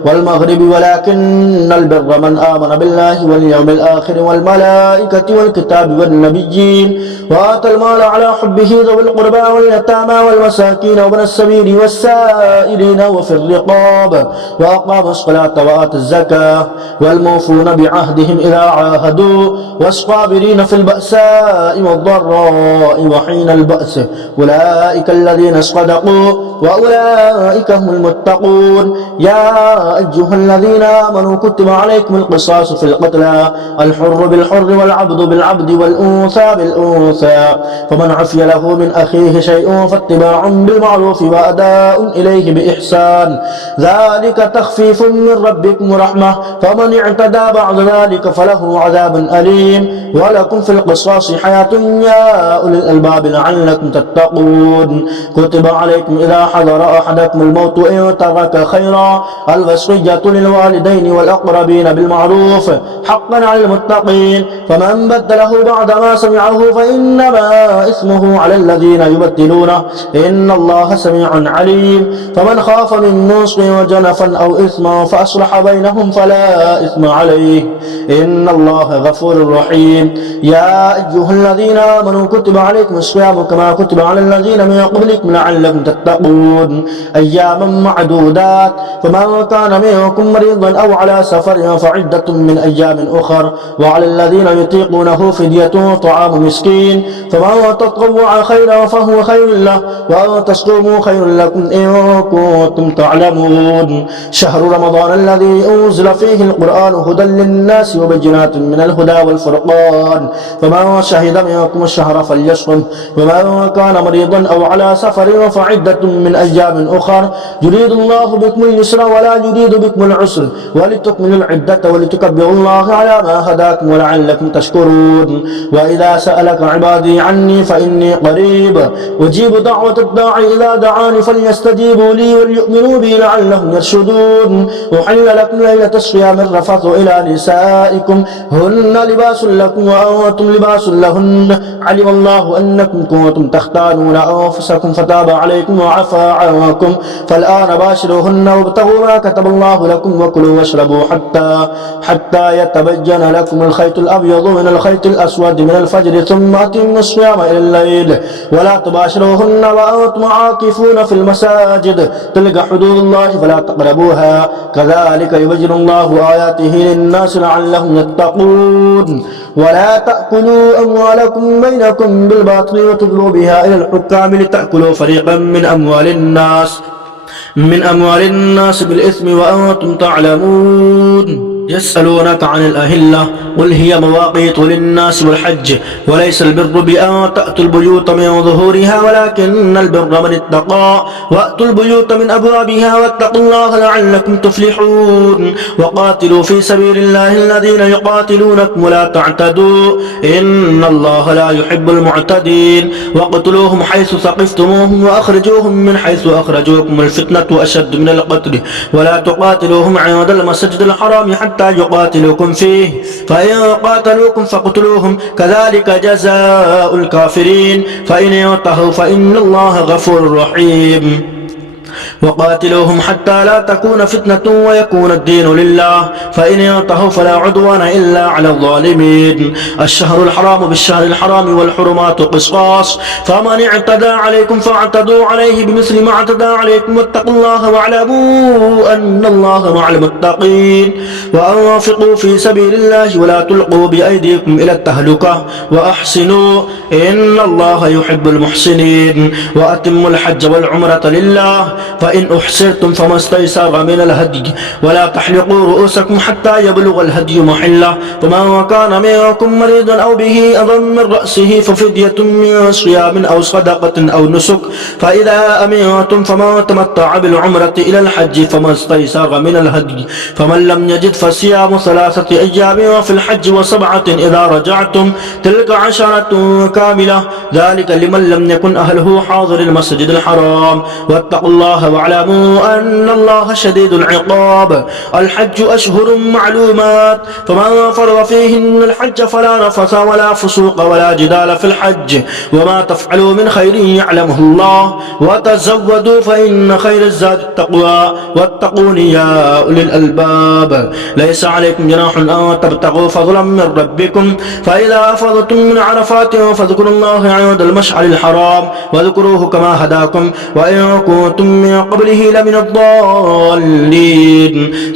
والمغرب ولكن البر من آمن بالله واليوم الآخر والملائكة والكتاب والنبيين وآتى المال على حبه ذوي القربى واليتامى والمساكين وابن السبيل والسائلين وفي الرقاب وأقام الصلاة وآتى الزكاة والموفون بعهدهم إذا عاهدوا والصابرين في البأساء والضراء وحين البأس أولئك الذين صدقوا وأولئك هم المتقون. يا أيها الذين آمنوا كتب عليكم القصاص في القتلى الحر بالحر والعبد بالعبد والأنثى بالأنثى فمن عفي له من أخيه شيء فاتباع بالمعروف وأداء إليه بإحسان ذلك تخفيف من ربكم ورحمة فمن اعتدى بعد ذلك فله عذاب أليم ولكم في القصاص حياة يا أولي الألباب لعلكم تتقون. كتب عليكم إذا حضر أحدكم الموت إن ترك خيرا الوصية للوالدين والأقربين بالمعروف حقا على المتقين فمن بدله بعد ما سمعه فإنما إثمه على الذين يبدلونه إن الله سميع عليم. فمن خاف من موص وجنفا أو إثما فأصلح بينهم فلا إثم عليه إن الله غفور رحيم. يا أيها الذين آمنوا كتب عليكم الصيام كما كتب على الذين من قبلكم لعلكم تتقون أياما معدودات فمن كان منكم مريضا أو على سفر فعدة من أيام أخر وعلى الذين يطيقونه فدية طعام مسكين فمن تطوع خيرا فهو خير له وأن تصوموا خير لكم إن كنتم تعلمون. شهر رمضان الذي أنزل فيه القرآن هدى للناس وبينات من الهدى والفرقان فمن شهد منكم الشهر فليصم ومن كان مريضا أو على سفر فعدة من أيام أخر يريد الله بكم اليسر ولا يريد بكم العسر ولتكملوا العدة ولتكبروا الله على ما هداكم ولعلكم تشكرون. وإذا سألك عبادي عني فإني قريب أجيب دعوة الداعي إذا دعاني فليستجيبوا لي وليؤمنوا بي لعلهم يرشدون. أحل لكم ليلة الصيام الرفث إلى نسائكم هن لباس لكم وأنتم لباس لهن علم الله أنكم كنتم تختانون أنفسكم فتاب عليكم وعفى عنكم فالآن باشروهن وابتغوا ما كتب الله لكم وكلوا واشربوا حتى يتبين لكم الخيط الأبيض من الخيط الأسود من الفجر ثم أتموا الصيام إلى الليل ولا تباشروهن وأنتم عاكفون في المساجد تلك حدود الله فلا تقربوها كذلك يبين الله آياته للناس لعلهم يتقون. ولا تأكلوا أموالكم بينكم بالباطل وتدلوا بها إلى الحكام لتأكلوا فريقا من أموال الناس بالإثم وأنتم تعلمون. يسألونك عن الأهلة قل هي مواقيت للناس والحج وليس البر بأن تأتوا البيوت من ظهورها ولكن البر من اتقى وأتوا البيوت من أبوابها واتقوا الله لعلكم تفلحون. وقاتلوا في سبيل الله الذين يقاتلونكم ولا تعتدوا إن الله لا يحب المعتدين. واقتلوهم حيث ثقفتموهم وأخرجوهم من حيث أخرجوكم الفتنة أشد من القتل ولا تقاتلوهم عند المسجد الحرام حتى يقاتلوكم فيه فإن قاتلوكم فاقتلوهم كذلك جزاء الكافرين فإن ينتهوا فإن الله غفور رحيم. وقاتلوهم حتى لا تكون فتنة ويكون الدين لله فإن ينتهوا فلا عدوان إلا على الظالمين. الشهر الحرام بالشهر الحرام والحرمات قصاص فمن اعتدى عليكم فاعتدوا عليه بمثل ما اعتدى عليكم واتقوا الله واعلموا أن الله مع المتقين. وأنفقوا في سبيل الله ولا تلقوا بأيديكم إلى التهلكة وأحسنوا إن الله يحب المحسنين. وأتموا الحج والعمرة لله فإن أحسرتم فما استيسر من الهدي ولا تحلقوا رؤوسكم حتى يبلغ الهدي محله فمن كان منكم مريضا أو به أذى من رأسه ففدية من صيام أو صدقة أو نسك فإذا أمنتم فمن تمتع بالعمرة إلى الحج فما استيسر من الهدي فمن لم يجد فصيام 3 أيام في الحج و7 إذا رجعتم تلك 10 كاملة ذلك لمن لم يكن أهله حاضر المسجد الحرام. واتقوا الله واعلموا أن الله شديد العقاب. الحج أشهر معلومات فمن فرض فيهن الحج فلا رفث ولا فسوق ولا جدال في الحج وما تفعلوا من خير يعلمه الله وتزودوا فإن خير الزاد التقوى واتقون يا أولي الألباب. ليس عليكم جناح أن تبتغوا فضلا من ربكم فإذا أفضتم من عرفات فاذكروا الله عند المشعر الحرام واذكروه كما هداكم وإن كنتم من قبله لمن الضالين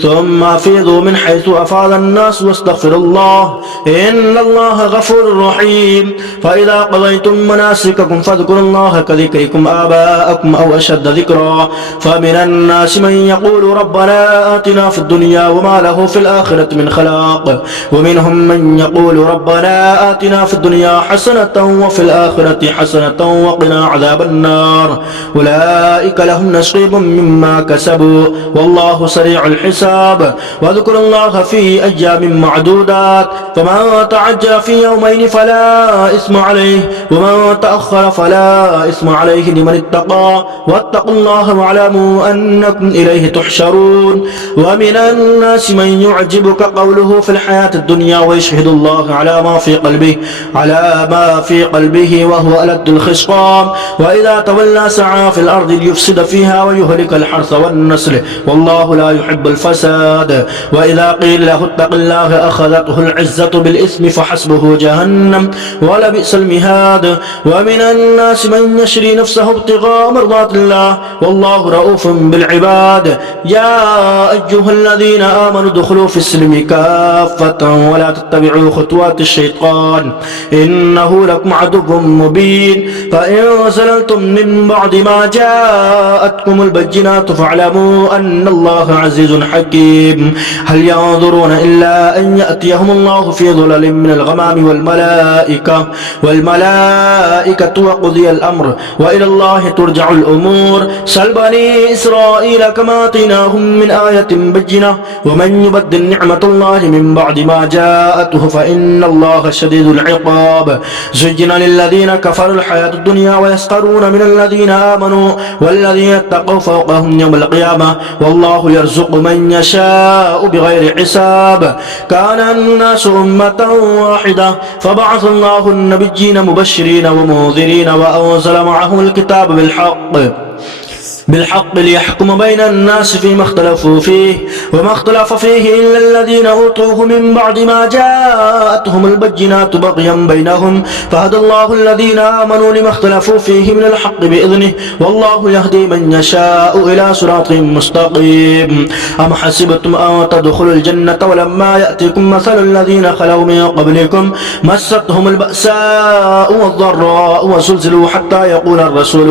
ثم أفيضوا من حيث أفاض الناس واستغفروا الله إن الله غفور رحيم فإذا قضيتم مناسككم فاذكروا الله كذكركم آباءكم أو أشد ذكرا فمن الناس من يقول ربنا آتنا في الدنيا وما له في الآخرة من خلاق ومنهم من يقول ربنا آتنا في الدنيا حسنة وفي الآخرة حسنة وقنا عذاب النار أولئك لهم نصيب مما كسبوا والله سريع الحساب واذكروا الله في أيام معدودات فمن تعجل في يومين فلا إثم عليه ومن تأخر فلا إثم عليه لمن اتقى واتقوا الله واعلموا أنكم إليه تحشرون ومن الناس من يعجبك قوله في الحياة الدنيا ويشهد الله على ما في قلبه وهو ألد الخصام وإذا تولى سعى في الأرض ليفسد فيها ويهلك الحرث والنسل والله لا يحب الفساد وإذا قيل له اتق الله أخذته العزة بالإثم فحسبه جهنم ولبئس المهاد ومن الناس من يشري نفسه ابتغاء مرضات الله والله رؤوف بالعباد يا أيها الذين آمنوا ادخلوا في السلم كافة ولا تتبعوا خطوات الشيطان إنه لكم عدو مبين فإن زللتم من بعد ما جاءتكم البينات فاعلموا أن الله عزيز حكيم هل ينظرون إلا أن يأتيهم الله في ظلل من الغمام والملائكة وقضي الأمر وإلى الله ترجع الأمور سل بني إسرائيل كما آتيناهم من آية بينة ومن يبدل نعمة الله من بعد ما جاءته فإن الله شديد العقاب زين للذين كفروا الحياة الدنيا ويسخرون من الذين آمنوا والذين اتقوا فوقهم يوم القيامة والله يرزق من يشاء بغير حساب كان الناس أمة واحدة فبعث الله النبيين مبشرين ومنذرين وأنزل معهم الكتاب بالحق ليحكم بين الناس فيما اختلفوا فيه وما اختلف فيه إلا الذين أوتوه من بعد ما جاءتهم البينات بغيا بينهم فهدى الله الذين آمنوا لما اختلفوا فيه من الحق بإذنه والله يهدي من يشاء إلى صراط مستقيم أم حسبتم أن تدخلوا الجنة ولما يأتكم مثل الذين خلوا من قبلكم مستهم البأساء والضراء وزلزلوا حتى يقول الرسول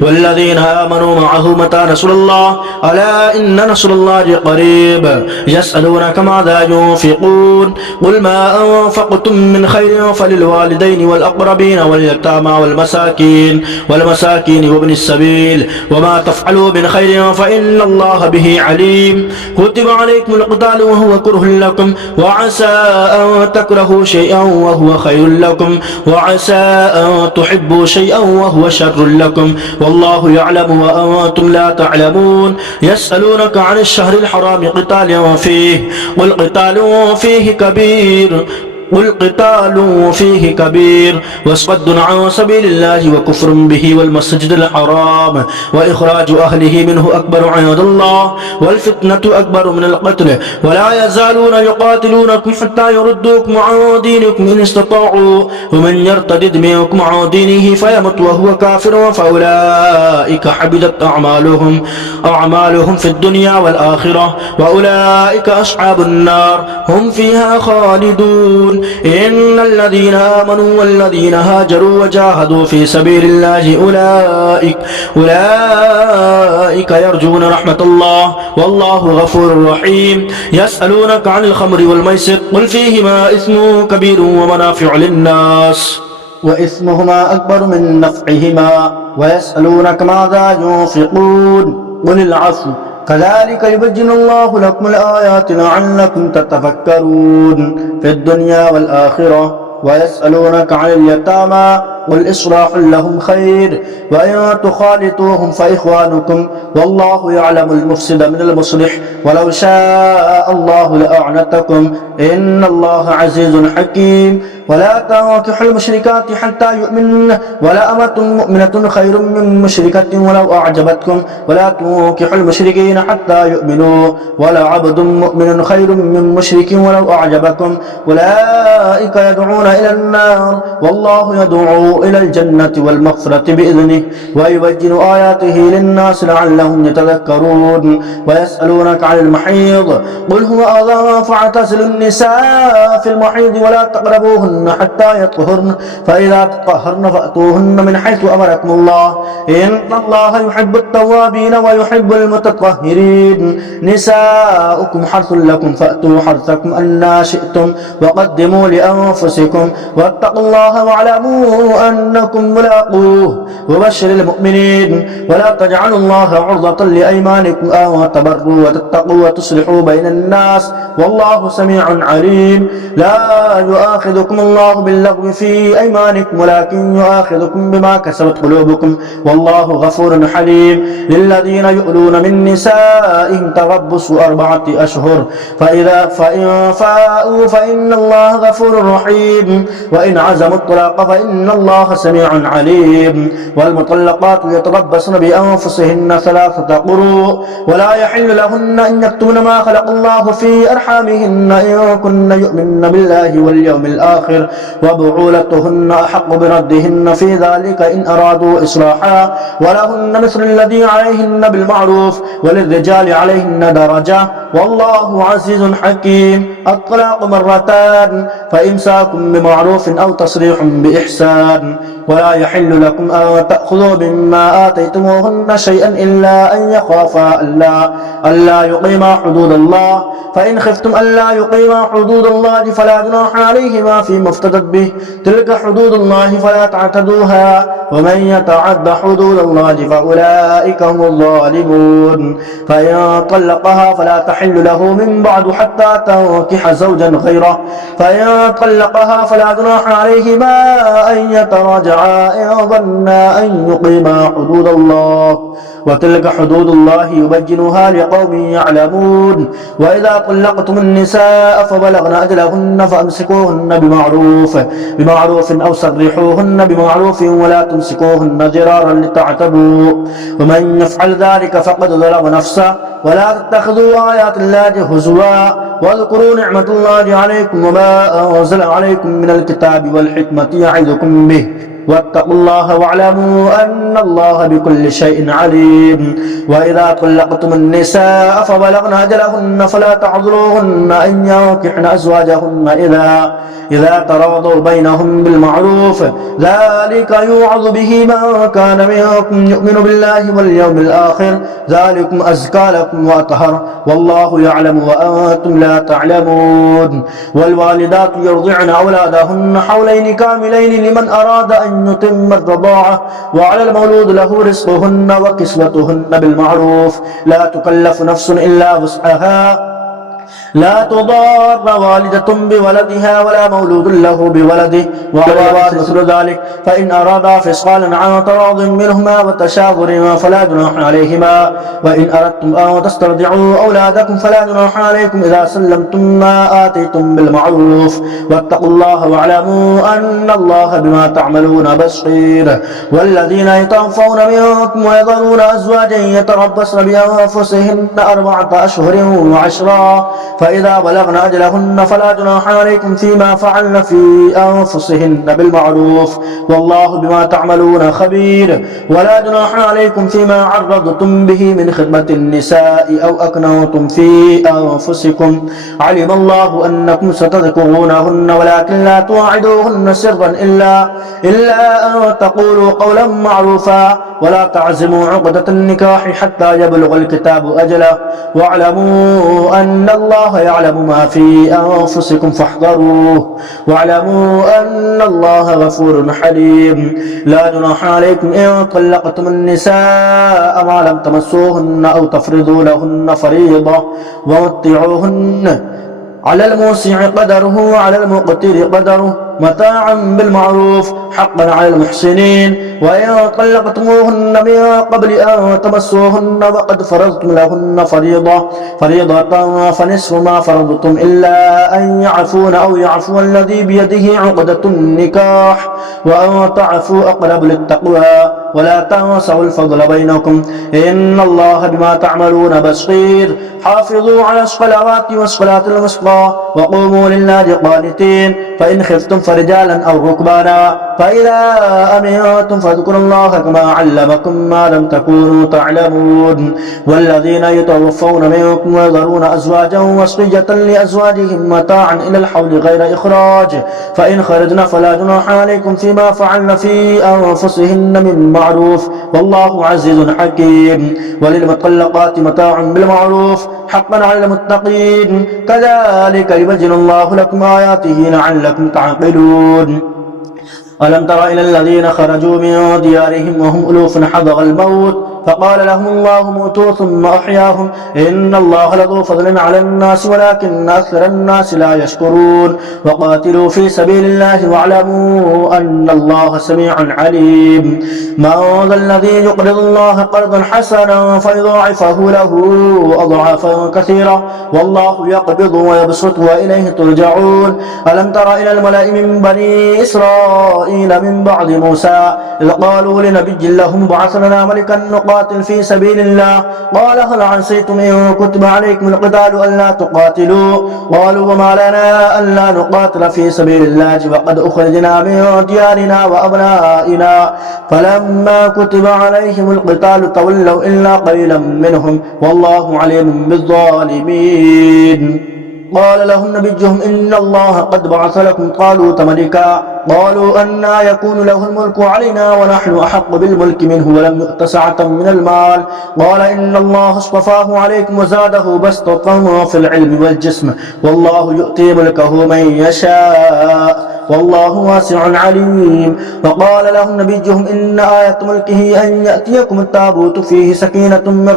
والذين آمنوا معه متى نصر الله ألا إن نصر الله قريب يسألونك ماذا ينفقون قل ما أنفقتم من خير فللوالدين والأقربين واليتامى والمساكين وابن السبيل وما تفعلوا من خير فإن الله به عليم كتب عليكم القتال وهو كره لكم وعسى أن تكرهوا شيئا وهو خير لكم وعسى أن تحبوا شيئا وهو شر لكم والله يعلم وأنتم لا تعلمون يسألونك عن الشهر الحرام قتال فيه كبير وصد عن سبيل الله وكفر به والمسجد الحرام وإخراج أهله منه أكبر عند الله والفتنة أكبر من القتل ولا يزالون يقاتلونكم حتى يردوكم عن دينكم إن استطاعوا ومن يرتد منكم عن دينه فيمت وهو كافر فأولئك حبطت أعمالهم في الدنيا والآخرة وأولئك أصحاب النار هم فيها خالدون إن الذين آمنوا والذين هاجروا وجاهدوا في سبيل الله أولئك يرجون رحمة الله والله غفور رحيم يسألونك عن الخمر والميسر قل فيهما إثم كبير ومنافع للناس وإثمهما أكبر من نفعهما ويسألونك ماذا ينفقون قل العفو كذلك يبين الله لكم الآيات لعلكم تتفكرون في الدنيا والآخرة ويسألونك عن اليتامى قل إصلاح لهم خير وإن تخالطوهم فإخوانكم والله يعلم المفسد من المصلح ولو شاء الله لأعنتكم إن الله عزيز حكيم ولا تنكحوا المشركات حتى يؤمنن ولا أمة مؤمنة خير من مشركة ولو أعجبتكم ولا تنكحوا المشركين حتى يؤمنوا ولا عبد مؤمن خير من مشرك ولو أعجبكم أولئك يدعون إلى النار والله يدعو إلى الجنة والمغفرة بإذنه ويبين آياته للناس لعلهم يتذكرون ويسألونك عن المحيض قل هو أذى فاعتزلوا النساء في المحيض ولا تقربوهن حتى يطهرن فإذا تطهرن فأتوهن من حيث أمركم الله إن الله يحب التوابين ويحب المتطهرين نساؤكم حرث لكم فأتوا حرثكم أنى شئتم وقدموا لأنفسكم واتقوا الله واعلموا أنكم ملاقوه وبشر المؤمنين ولا تجعلوا الله عرضة لأيمانكم أن تبروا وتتقوا وتصلحوا بين الناس والله سميع عليم لا يؤاخذكم الله باللغو في أيمانكم ولكن يؤاخذكم بما كسبت قلوبكم والله غفور حليم للذين يؤلون من نسائهم تربص 4 أشهر فإن فاءوا فإن الله غفور رحيم وإن عزموا الطلاق فإن الله سميع عليم والمطلقات يتربصن بأنفسهن 3 قروء ولا يحل لهن أن يكتمن ما خلق الله في أرحامهن إن كن يؤمن بالله واليوم الآخر وبعولتهن أحق بردهن في ذلك إن أرادوا إصلاحا ولهن مثل الذي عليهن بالمعروف وللرجال عليهن درجة والله عزيز حكيم الطلاق 2 فإمساكم بمعروف أو تصريح بإحسان ولا يحل لكم أن تأخذوا مما آتيتموهن شيئا إلا أن يخافا ألا يقيما حدود الله فإن خفتم ألا يقيما حدود الله فلا جناح عليهما فيما افتدت به تلك حدود الله فلا تعتدوها ومن يتعد حدود الله فأولئك هم الظالمون فإن طلقها فلا تحل له من بعد حتى تنكح زوجا غيره فإن طلقها فلا جناح عليهما أن يتراجعا إن ظنا أن يقيما حدود الله وتلك حدود الله يبينها لقوم يعلمون وإذا طلقتم النساء فبلغن أجلهن فأمسكوهن بمعروف أو سرحوهن بمعروف ولا تمسكوهن ضرارا لتعتدوا ومن يفعل ذلك فقد ظلم نفسه ولا تتخذوا آيات الله هزوا واذكروا نعمة الله عليكم وما أنزل عليكم من الكتاب والحكمة يعظكم به واتقوا الله واعلموا أن الله بكل شيء عليم وإذا طلقتم النساء فبلغن أجلهن فلا تعذروهن أن ينكحن أزواجهن إذا تراضوا بينهم بالمعروف ذلك يوعظ به من كان منكم يؤمن بالله واليوم الآخر ذلكم أزكى لكم وأطهر والله يعلم وأنتم لا تعلمون والوالدات يرضعن أولادهن حولين كاملين لمن أراد أن يتم الرضاعة وعلى المولود له رزقهن وكسوتهن بالمعروف لا تكلف نفس إلا وسعها لا تضار والدة بولدها ولا مولود له بولده وعلى مثل ذلك فإن أرادا فصالا عن تراض منهما وتشاور فلا جناح عليهما وإن أردتم أن تسترضعوا أولادكم فلا جناح عليكم إذا سلمتم ما آتيتم بالمعروف واتقوا الله واعلموا أن الله بما تعملون بصير والذين يتوفون منكم ويذرون أزواجا يتربصن بأنفسهن 4 أشهر و10 فإذا بلغن أجلهن فلا جناح عليكم فيما فعلن في أنفسهن بالمعروف والله بما تعملون خبير ولا جناح عليكم فيما عرضتم به من خدمة النساء أو أكننتم في أنفسكم علم الله أنكم ستذكرونهن ولكن لا تواعدوهن سرا إلا أن تقولوا قولا معروفا ولا تعزموا عقدة النكاح حتى يبلغ الكتاب أجله واعلموا أن الله يعلم ما في أنفسكم فاحذروه واعلموا أن الله غفور حليم لا جناح عليكم إن طلقتم النساء ما لم تمسوهن أو تفرضوا لهن فريضة ومتعوهن على الموسع قدره وعلى المقتر قدره متاعا بالمعروف حقا على المحسنين وإن طلقتموهن من قبل أن تمسوهن وقد فرضتم لهن فريضة فنصف ما فرضتم إلا أن يعفون أو يعفو الذي بيده عقدة النكاح وأن تعفوا أقرب للتقوى ولا تنسوا الفضل بينكم إن الله بما تعملون بصير حافظوا على الصلوات والصلاة الوسطى وقوموا لله قانتين فإن خفتم فرجالا أو ركبانا فإذا أمنتم فاذكروا الله كما علمكم ما لم تكونوا تعلمون والذين يتوفون منكم ويذرون أزواجا وصية لأزواجهم متاعا إلى الحول غير إخراج فإن خرجنا فلا جناح عليكم فيما فعلن في أنفسهن من معروف والله عزيز حكيم وللمطلقات متاع بالمعروف حقا على المتقين كذلك يبين الله لكم آياته لعلكم تعقلون ألم تر إلى الذين خرجوا من ديارهم وهم ألوف حذر الموت فقال لهم الله موتوا ثم أحياهم إن الله لذو فضل على الناس ولكن أكثر الناس لا يشكرون وقاتلوا في سبيل الله واعلموا أن الله سميع عليم من ذا الذي يقرض الله قرضا حسنا فيضاعفه له أضعافا كثيرة والله يقبض ويبسط وإليه ترجعون ألم تر إلى الملأ من بني إسرائيل من بعد موسى إذ قالوا لنبي لهم بعث لنا ملكا نقاتل في سبيل الله قال هل عسيتم إن كتب عليكم القتال ألا تقاتلوا قالوا وما لنا ألا نقاتل في سبيل الله وقد أخرجنا من ديارنا وأبنائنا فلما كتب عليهم القتال تولوا إلا قليلا منهم والله عليم بالظالمين قال لهم نبيهم إن الله قد بعث لكم طالوت ملكا قالوا أنى يكون له الملك علينا ونحن أحق بالملك منه ولم يؤت سعة من المال قال إن الله اصطفاه عليكم وزاده بسطة في العلم والجسم والله يؤتي ملكه من يشاء والله واسع عليم وقال لهم نبيهم إن آية ملكه أن يأتيكم التابوت فيه سكينة من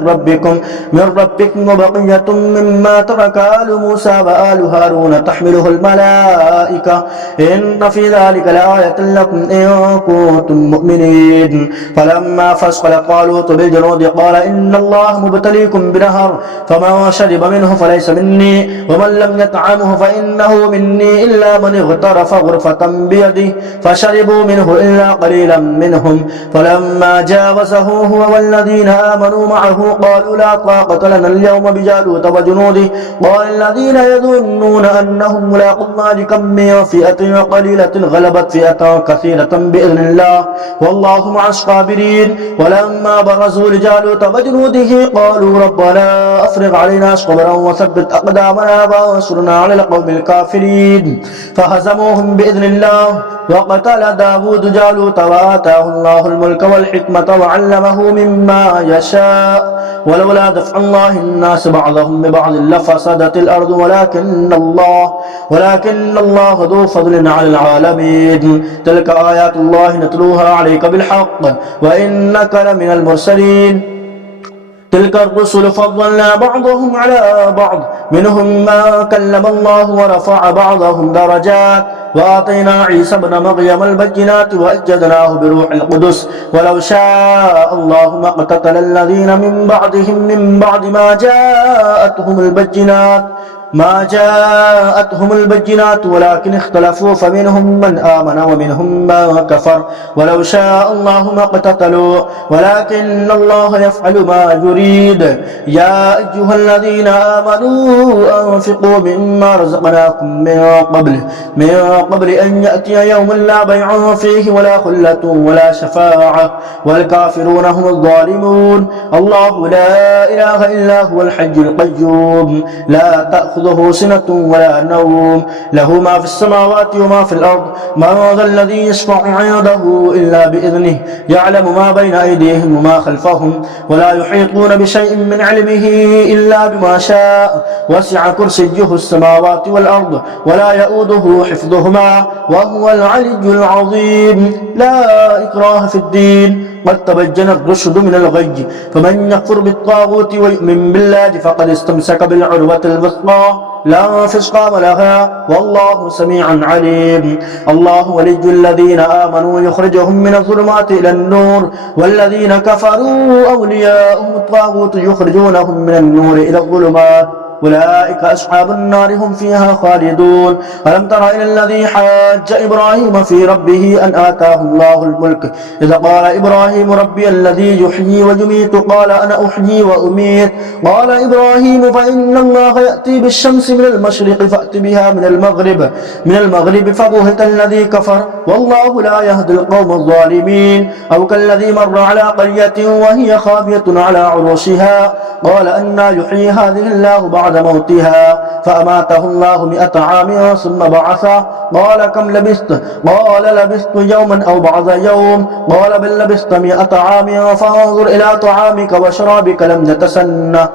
ربكم وبقية مما ترك آل موسى وآل هارون تحمله الملائكة إن في ذلك لآية لكم إن كنتم مؤمنين فلما فصل طالوت بالجنود قال إن الله مبتليكم بنهر فمن شرب منه فليس مني ومن لم يطعمه فإنه مني إلا من اغترف غرفة بيده فشربوا منه إلا قليلا منهم فلما جاوزه هو والذين آمنوا معه قالوا لا طاقة لنا اليوم بجالوت وجنوده قال الذين يظنون أنهم ملاقو الله كم من فئة قليلة غلبت فئة كثيرة بإذن الله والله مع الصابرين ولما برزوا لجالوت وجنوده قالوا ربنا أفرغ علينا صبرا وثبت أقدامنا وانصرنا على القوم الكافرين فهزموهم بإذن الله وقتل داود جالوت وآتاه الله الملك والحكمة وعلمه مما يشاء ولولا دفع الله الناس بعضهم ببعض لفسدت الأرض ولكن الله ذو فضل على العالمين تلك آيات الله نتلوها عليك بالحق وإنك لمن المرسلين تلك الرسل فضلنا بعضهم على بعض منهم ما كلم الله ورفع بعضهم درجات وآتينا عيسى ابن مريم البينات وأيدناه بروح القدس ولو شاء الله ما اقتتل الذين من بعدهم من بعد ما جاءتهم البينات ولكن اختلفوا فمنهم من آمن ومنهم من كفر ولو شاء الله ما اقتتلوا ولكن الله يفعل ما يريد يا أيها الذين آمنوا أنفقوا مما رزقناكم من قبل أن يأتي يوم لا بيع فيه ولا خلة ولا شفاعة والكافرون هم الظالمون الله لا إله إلا هو الحي القيوم لا تأخذ سنة ولا نوم له ما في السماوات وما في الأرض من ذا الذي يشفع عنده إلا بإذنه يعلم ما بين أيديهم وما خلفهم ولا يحيطون بشيء من علمه إلا بما شاء وسع كرسيه السماوات والأرض ولا يؤوده حفظهما وهو العلي العظيم لا إكراه في الدين قد تبين الرشد من الغي فمن يكفر بالطاغوت ويؤمن بالله فقد استمسك بالعروة الوثقى لا انفصام لها والله سميع عليم الله ولي الذين آمنوا يخرجهم من الظلمات إلى النور والذين كفروا أولياءهم الطاغوت يخرجونهم من النور إلى الظلمات أولئك أصحاب النار هم فيها خالدون ألم تر إلى الذي حاج إبراهيم في ربه أن آتاه الله الملك إذ قال إبراهيم ربي الذي يحيي ويميت قال أنا أحيي وأميت قال إبراهيم فإن الله يأتي بالشمس من المشرق فأت بها من المغرب فبهت الذي كفر والله لا يهدي القوم الظالمين أو كالذي مر على قرية وهي خاوية على عروشها قال أنى يحيي هذه الله بعد موتها فأماته الله 100 عام ثم بعثه قال كم لبثت قال لبثت يوما أو بعض يوم قال بل لبثت 100 عام فانظر إلى طعامك وشرابك لم يتسنه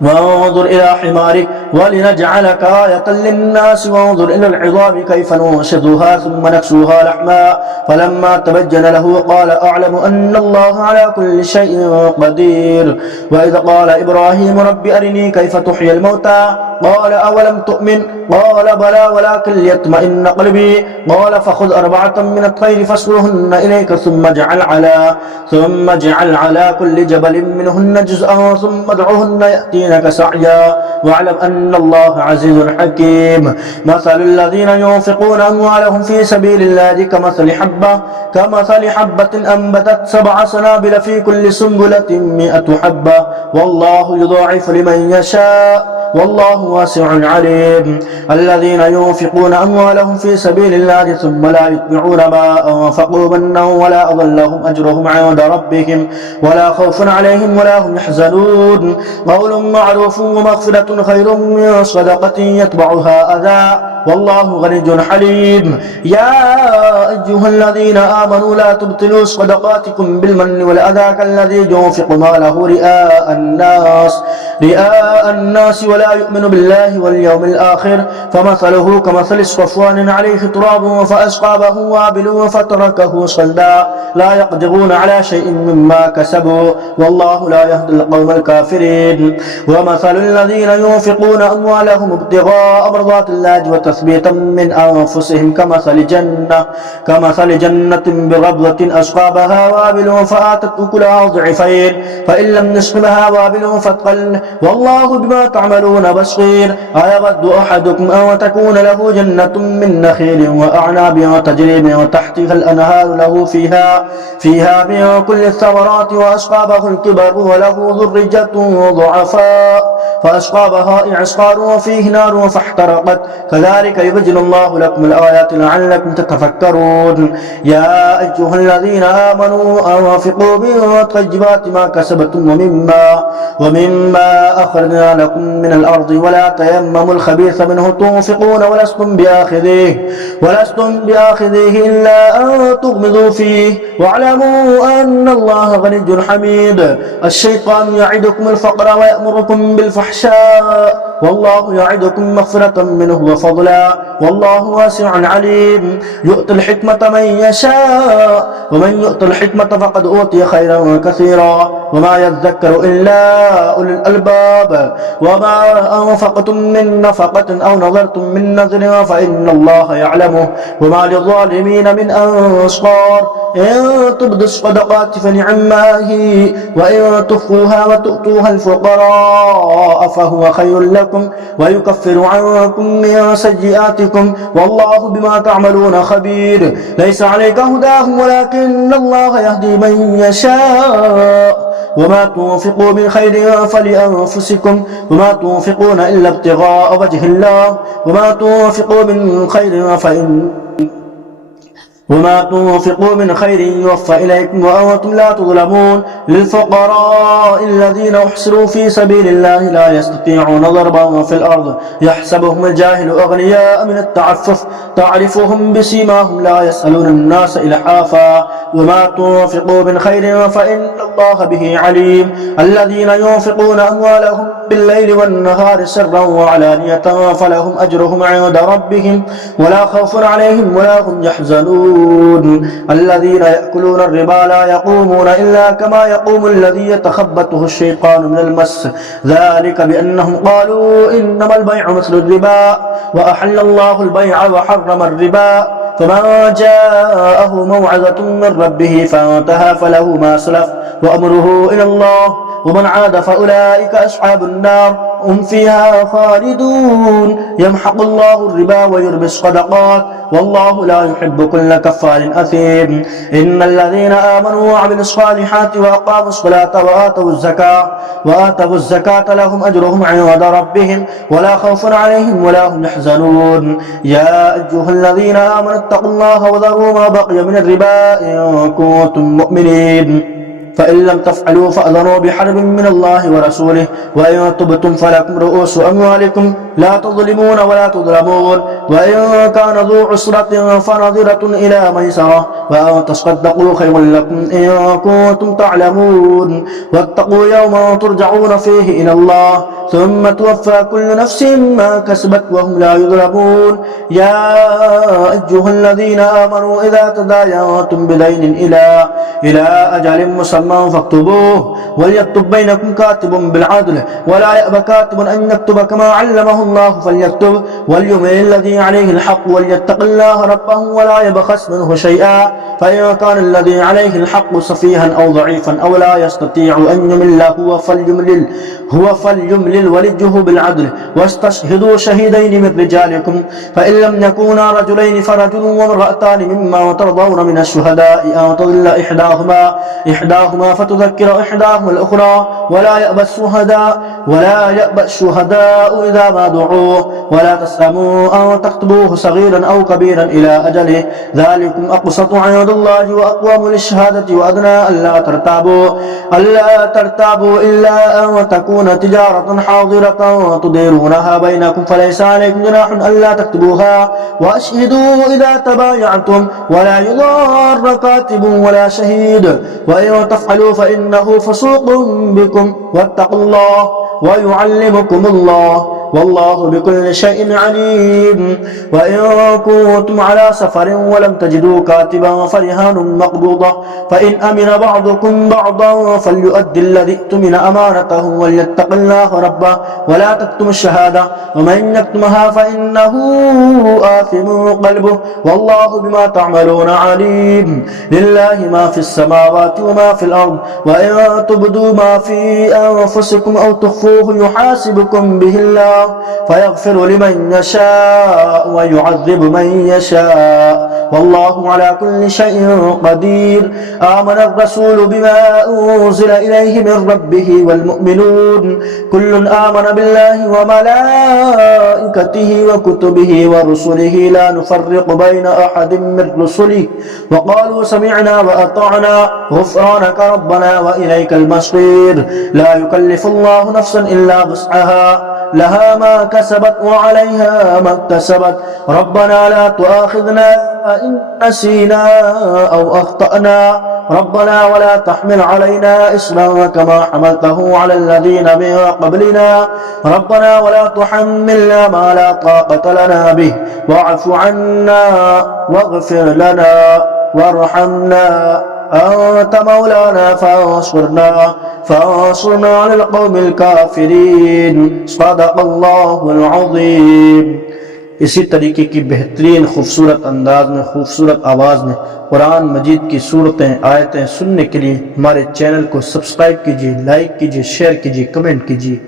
وانظر إلى حمارك ولنجعلك آية للناس وانظر إلى العظام كيف ننشدها ثم نكسوها لحما فلما تبين له قال أعلم أن الله على كل شيء قدير وإذ قال إبراهيم رب أرني كيف تحيي الموتى قال أولم تؤمن قال بلى ولكن ليطمئن قلبي قال فخذ 4 من الطير فاصرهن إليك ثم اجعل على كل جبل منهن جزءا ثم ادعهن يأتينك سعيا واعلم أن الله عزيز حكيم مثل الذين ينفقون أموالهم في سبيل الله كمثل حبة أنبتت 7 سنابل في كل سنبلة 100 حبة والله يضاعف لمن يشاء والله واسع عليم الذين ينفقون أموالهم في سبيل الله ثم لا يتبعون ما أنفقوا منا ولا أضل لهم أجرهم عند ربهم ولا خوف عليهم ولا هم يحزنون قول معروف ومغفرة خير من صدقة يتبعها أذى والله غني حليم يا أيها الذين آمنوا لا تبطلوا صدقاتكم بالمن والأذى كالذي ينفق ماله رئاء الناس ولا يؤمن بالله واليوم الآخر فمثله كمثل صفوان عليه تراب فأصابه وابل فتركه صلدا لا يقدرون على شيء مما كسبوا والله لا يهدي القوم الكافرين ومثل الذين ينفقون أموالهم ابتغاء مرضات الله وتثبيتا من أنفسهم كمثل جنة بربضة أصابها وابل فآتت أكلها ضعفين فإن لم يصبها وابل فاتقل والله بما تعملون بصير أيود أحدكم أن تكون له جنة من نخيل وأعناب تجري من تحتها الأنهار له فيها من كل الثمرات وأصابه الكبر وله ذرية ضعفاء فأصابها إعصار فيه نار فاحترقت كذلك يبين الله لكم الآيات لعلكم تتفكرون يا أيها الذين آمنوا أنفقوا من طيبات ما كسبتم ومما أخرجنا لكم من الأرض ولا تيمموا الخبيث منه تنفقون ولستم بآخذيه إلا أن تغمضوا فيه واعلموا أن الله غني حميد الشيطان يعدكم الفقر ويأمركم بالفحشاء والله يعدكم مغفرة منه وفضلا والله واسع عليم يؤتي الحكمة من يشاء ومن يؤت الحكمة فقد أوتي خيرا كثيرا وما يذكر إلا أولي الألباب وما أنفقتم من نفقة أو نظرتم من نذر فإن الله يعلمه وما للظالمين من أنصار إن تبدوا الصدقات فنعما هي وإن تخفوها وتؤتوها الفقراء فهو خير لكم ويكفر عنكم من سيئاتكم والله بما تعملون خبير ليس عليك هداهم ولكن الله يهدي من يشاء وما تنفقوا من خير فلأنفسكم وما تنفقون إلا ابتغاء وجه الله وما تنفقوا من خير يوفى إليكم وأنتم لا تظلمون للفقراء الذين أحصروا في سبيل الله لا يستطيعون ضربا في الأرض يحسبهم الجاهل أغنياء من التعفف تعرفهم بسيماهم لا يسألون الناس إلحافا وما تنفقوا من خير فإن الله به عليم الذين ينفقون أموالهم بالليل والنهار سرا وعلانية فلهم أجرهم عند ربهم ولا خوف عليهم ولا هم يحزنون الذين يأكلون الربا لا يقومون إلا كما يقوم الذي يتخبطه الشيطان من المس ذلك بأنهم قالوا إنما البيع مثل الربا وأحل الله البيع وحرم الربا فمن جاءه موعظة من ربه فانتهى فله ما سلف وأمره إلى الله ومن عاد فأولئك أصحاب النار هم فيها خالدون يمحق الله الربا ويربي الصدقات والله لا يحب كل كفار أثيم إن الذين آمنوا وعملوا الصالحات وأقاموا الصلاة وآتوا الزكاة لهم أجرهم عند ربهم ولا خوف عليهم ولا هم يحزنون يا أيها الذين آمنوا اتقوا الله وذروا ما بقي من الربا إن كنتم مؤمنين فإن لم تفعلوا فأذنوا بحرب من الله ورسوله وإن تبتم فلكم رؤوس أموالكم لا تظلمون ولا تظلمون وإن كان ذو عسرة فنظرة إلى ميسرة وأن تصدقوا خير لكم إن كنتم تعلمون واتقوا يوما ترجعون فيه إلى الله ثم توفى كل نفس ما كسبت وهم لا يظلمون يا أيها الذين آمنوا إذا تداينتم بدين إلى أجل مسمى فاكتبوه وليكتب بينكم كاتب بالعدل ولا يأبى كاتب أن يكتب كما علمه الله فليكتب وليملل الذي عليه الحق وليتق الله ربه ولا يبخس منه شيئا فإن كان الذي عليه الحق سفيها أو ضعيفا أو لا يستطيع أن يمل هو فليملل وليه بالعدل واستشهدوا شهيدين من رجالكم فإن لم يكونا رجلين فرجل وامرأتان مما ترضون من الشهداء أن تضل إحداهما فتذكر إحداهما الأخرى ولا يأبى الشهداء إذا ما دعوا ولا تسأموا أن تكتبوه صغيرا أو كبيرا إلى أجله ذلكم أقسط عند الله وأقوم للشهادة وأدنى ألا ترتابوا إلا أن تكون تجارة حاضرة تديرونها بينكم فليس عليكم جناح ألا تكتبوها وأشهدوا إذا تبايعتم ولا يضار كاتب ولا شهيد وإن تفعلوا فإنه فسوق بكم واتقوا الله ويعلمكم الله والله بكل شيء عليم وإن كنتم على سفر ولم تجدوا كاتبا فرهان مقبوضة فإن أمن بعضكم بعضا فليؤدي الذي اؤتمن أمانته وليتق الله ربه ولا تكتم الشهادة ومن يكتمها فإنه آثم قلبه والله بما تعملون عليم لله ما في السماوات وما في الأرض وإن تبدوا ما في أنفسكم أو تخفوه يحاسبكم به الله فيغفر لمن يشاء ويعذب من يشاء والله على كل شيء قدير آمن الرسول بما أنزل إليه من ربه والمؤمنون كل آمن بالله وملائكته وكتبه ورسله لا نفرق بين أحد من رسله وقالوا سمعنا وأطعنا غفرانك ربنا وإليك المصير لا يكلف الله نفسا إلا وسعها لها ما كسبت وعليها ما اكتسبت ربنا لا تؤاخذنا إن نسينا أو أخطأنا ربنا ولا تحمل علينا إصرا كما حملته على الذين من قبلنا ربنا ولا تحملنا ما لا طاقة لنا به واعف عنا واغفر لنا وارحمنا أنت مولانا فانصرنا على القوم الكافرين صدق الله العظيم इसी तरीके की बेहतरीन खूबसूरत अंदाज में खूबसूरत आवाज़ में कुरान मजीद की सूरतें आयतें सुनने के लिए हमारे चैनल को सब्सक्राइब कीजिए लाइक कीजिए शेयर कीजिए कमेंट कीजिए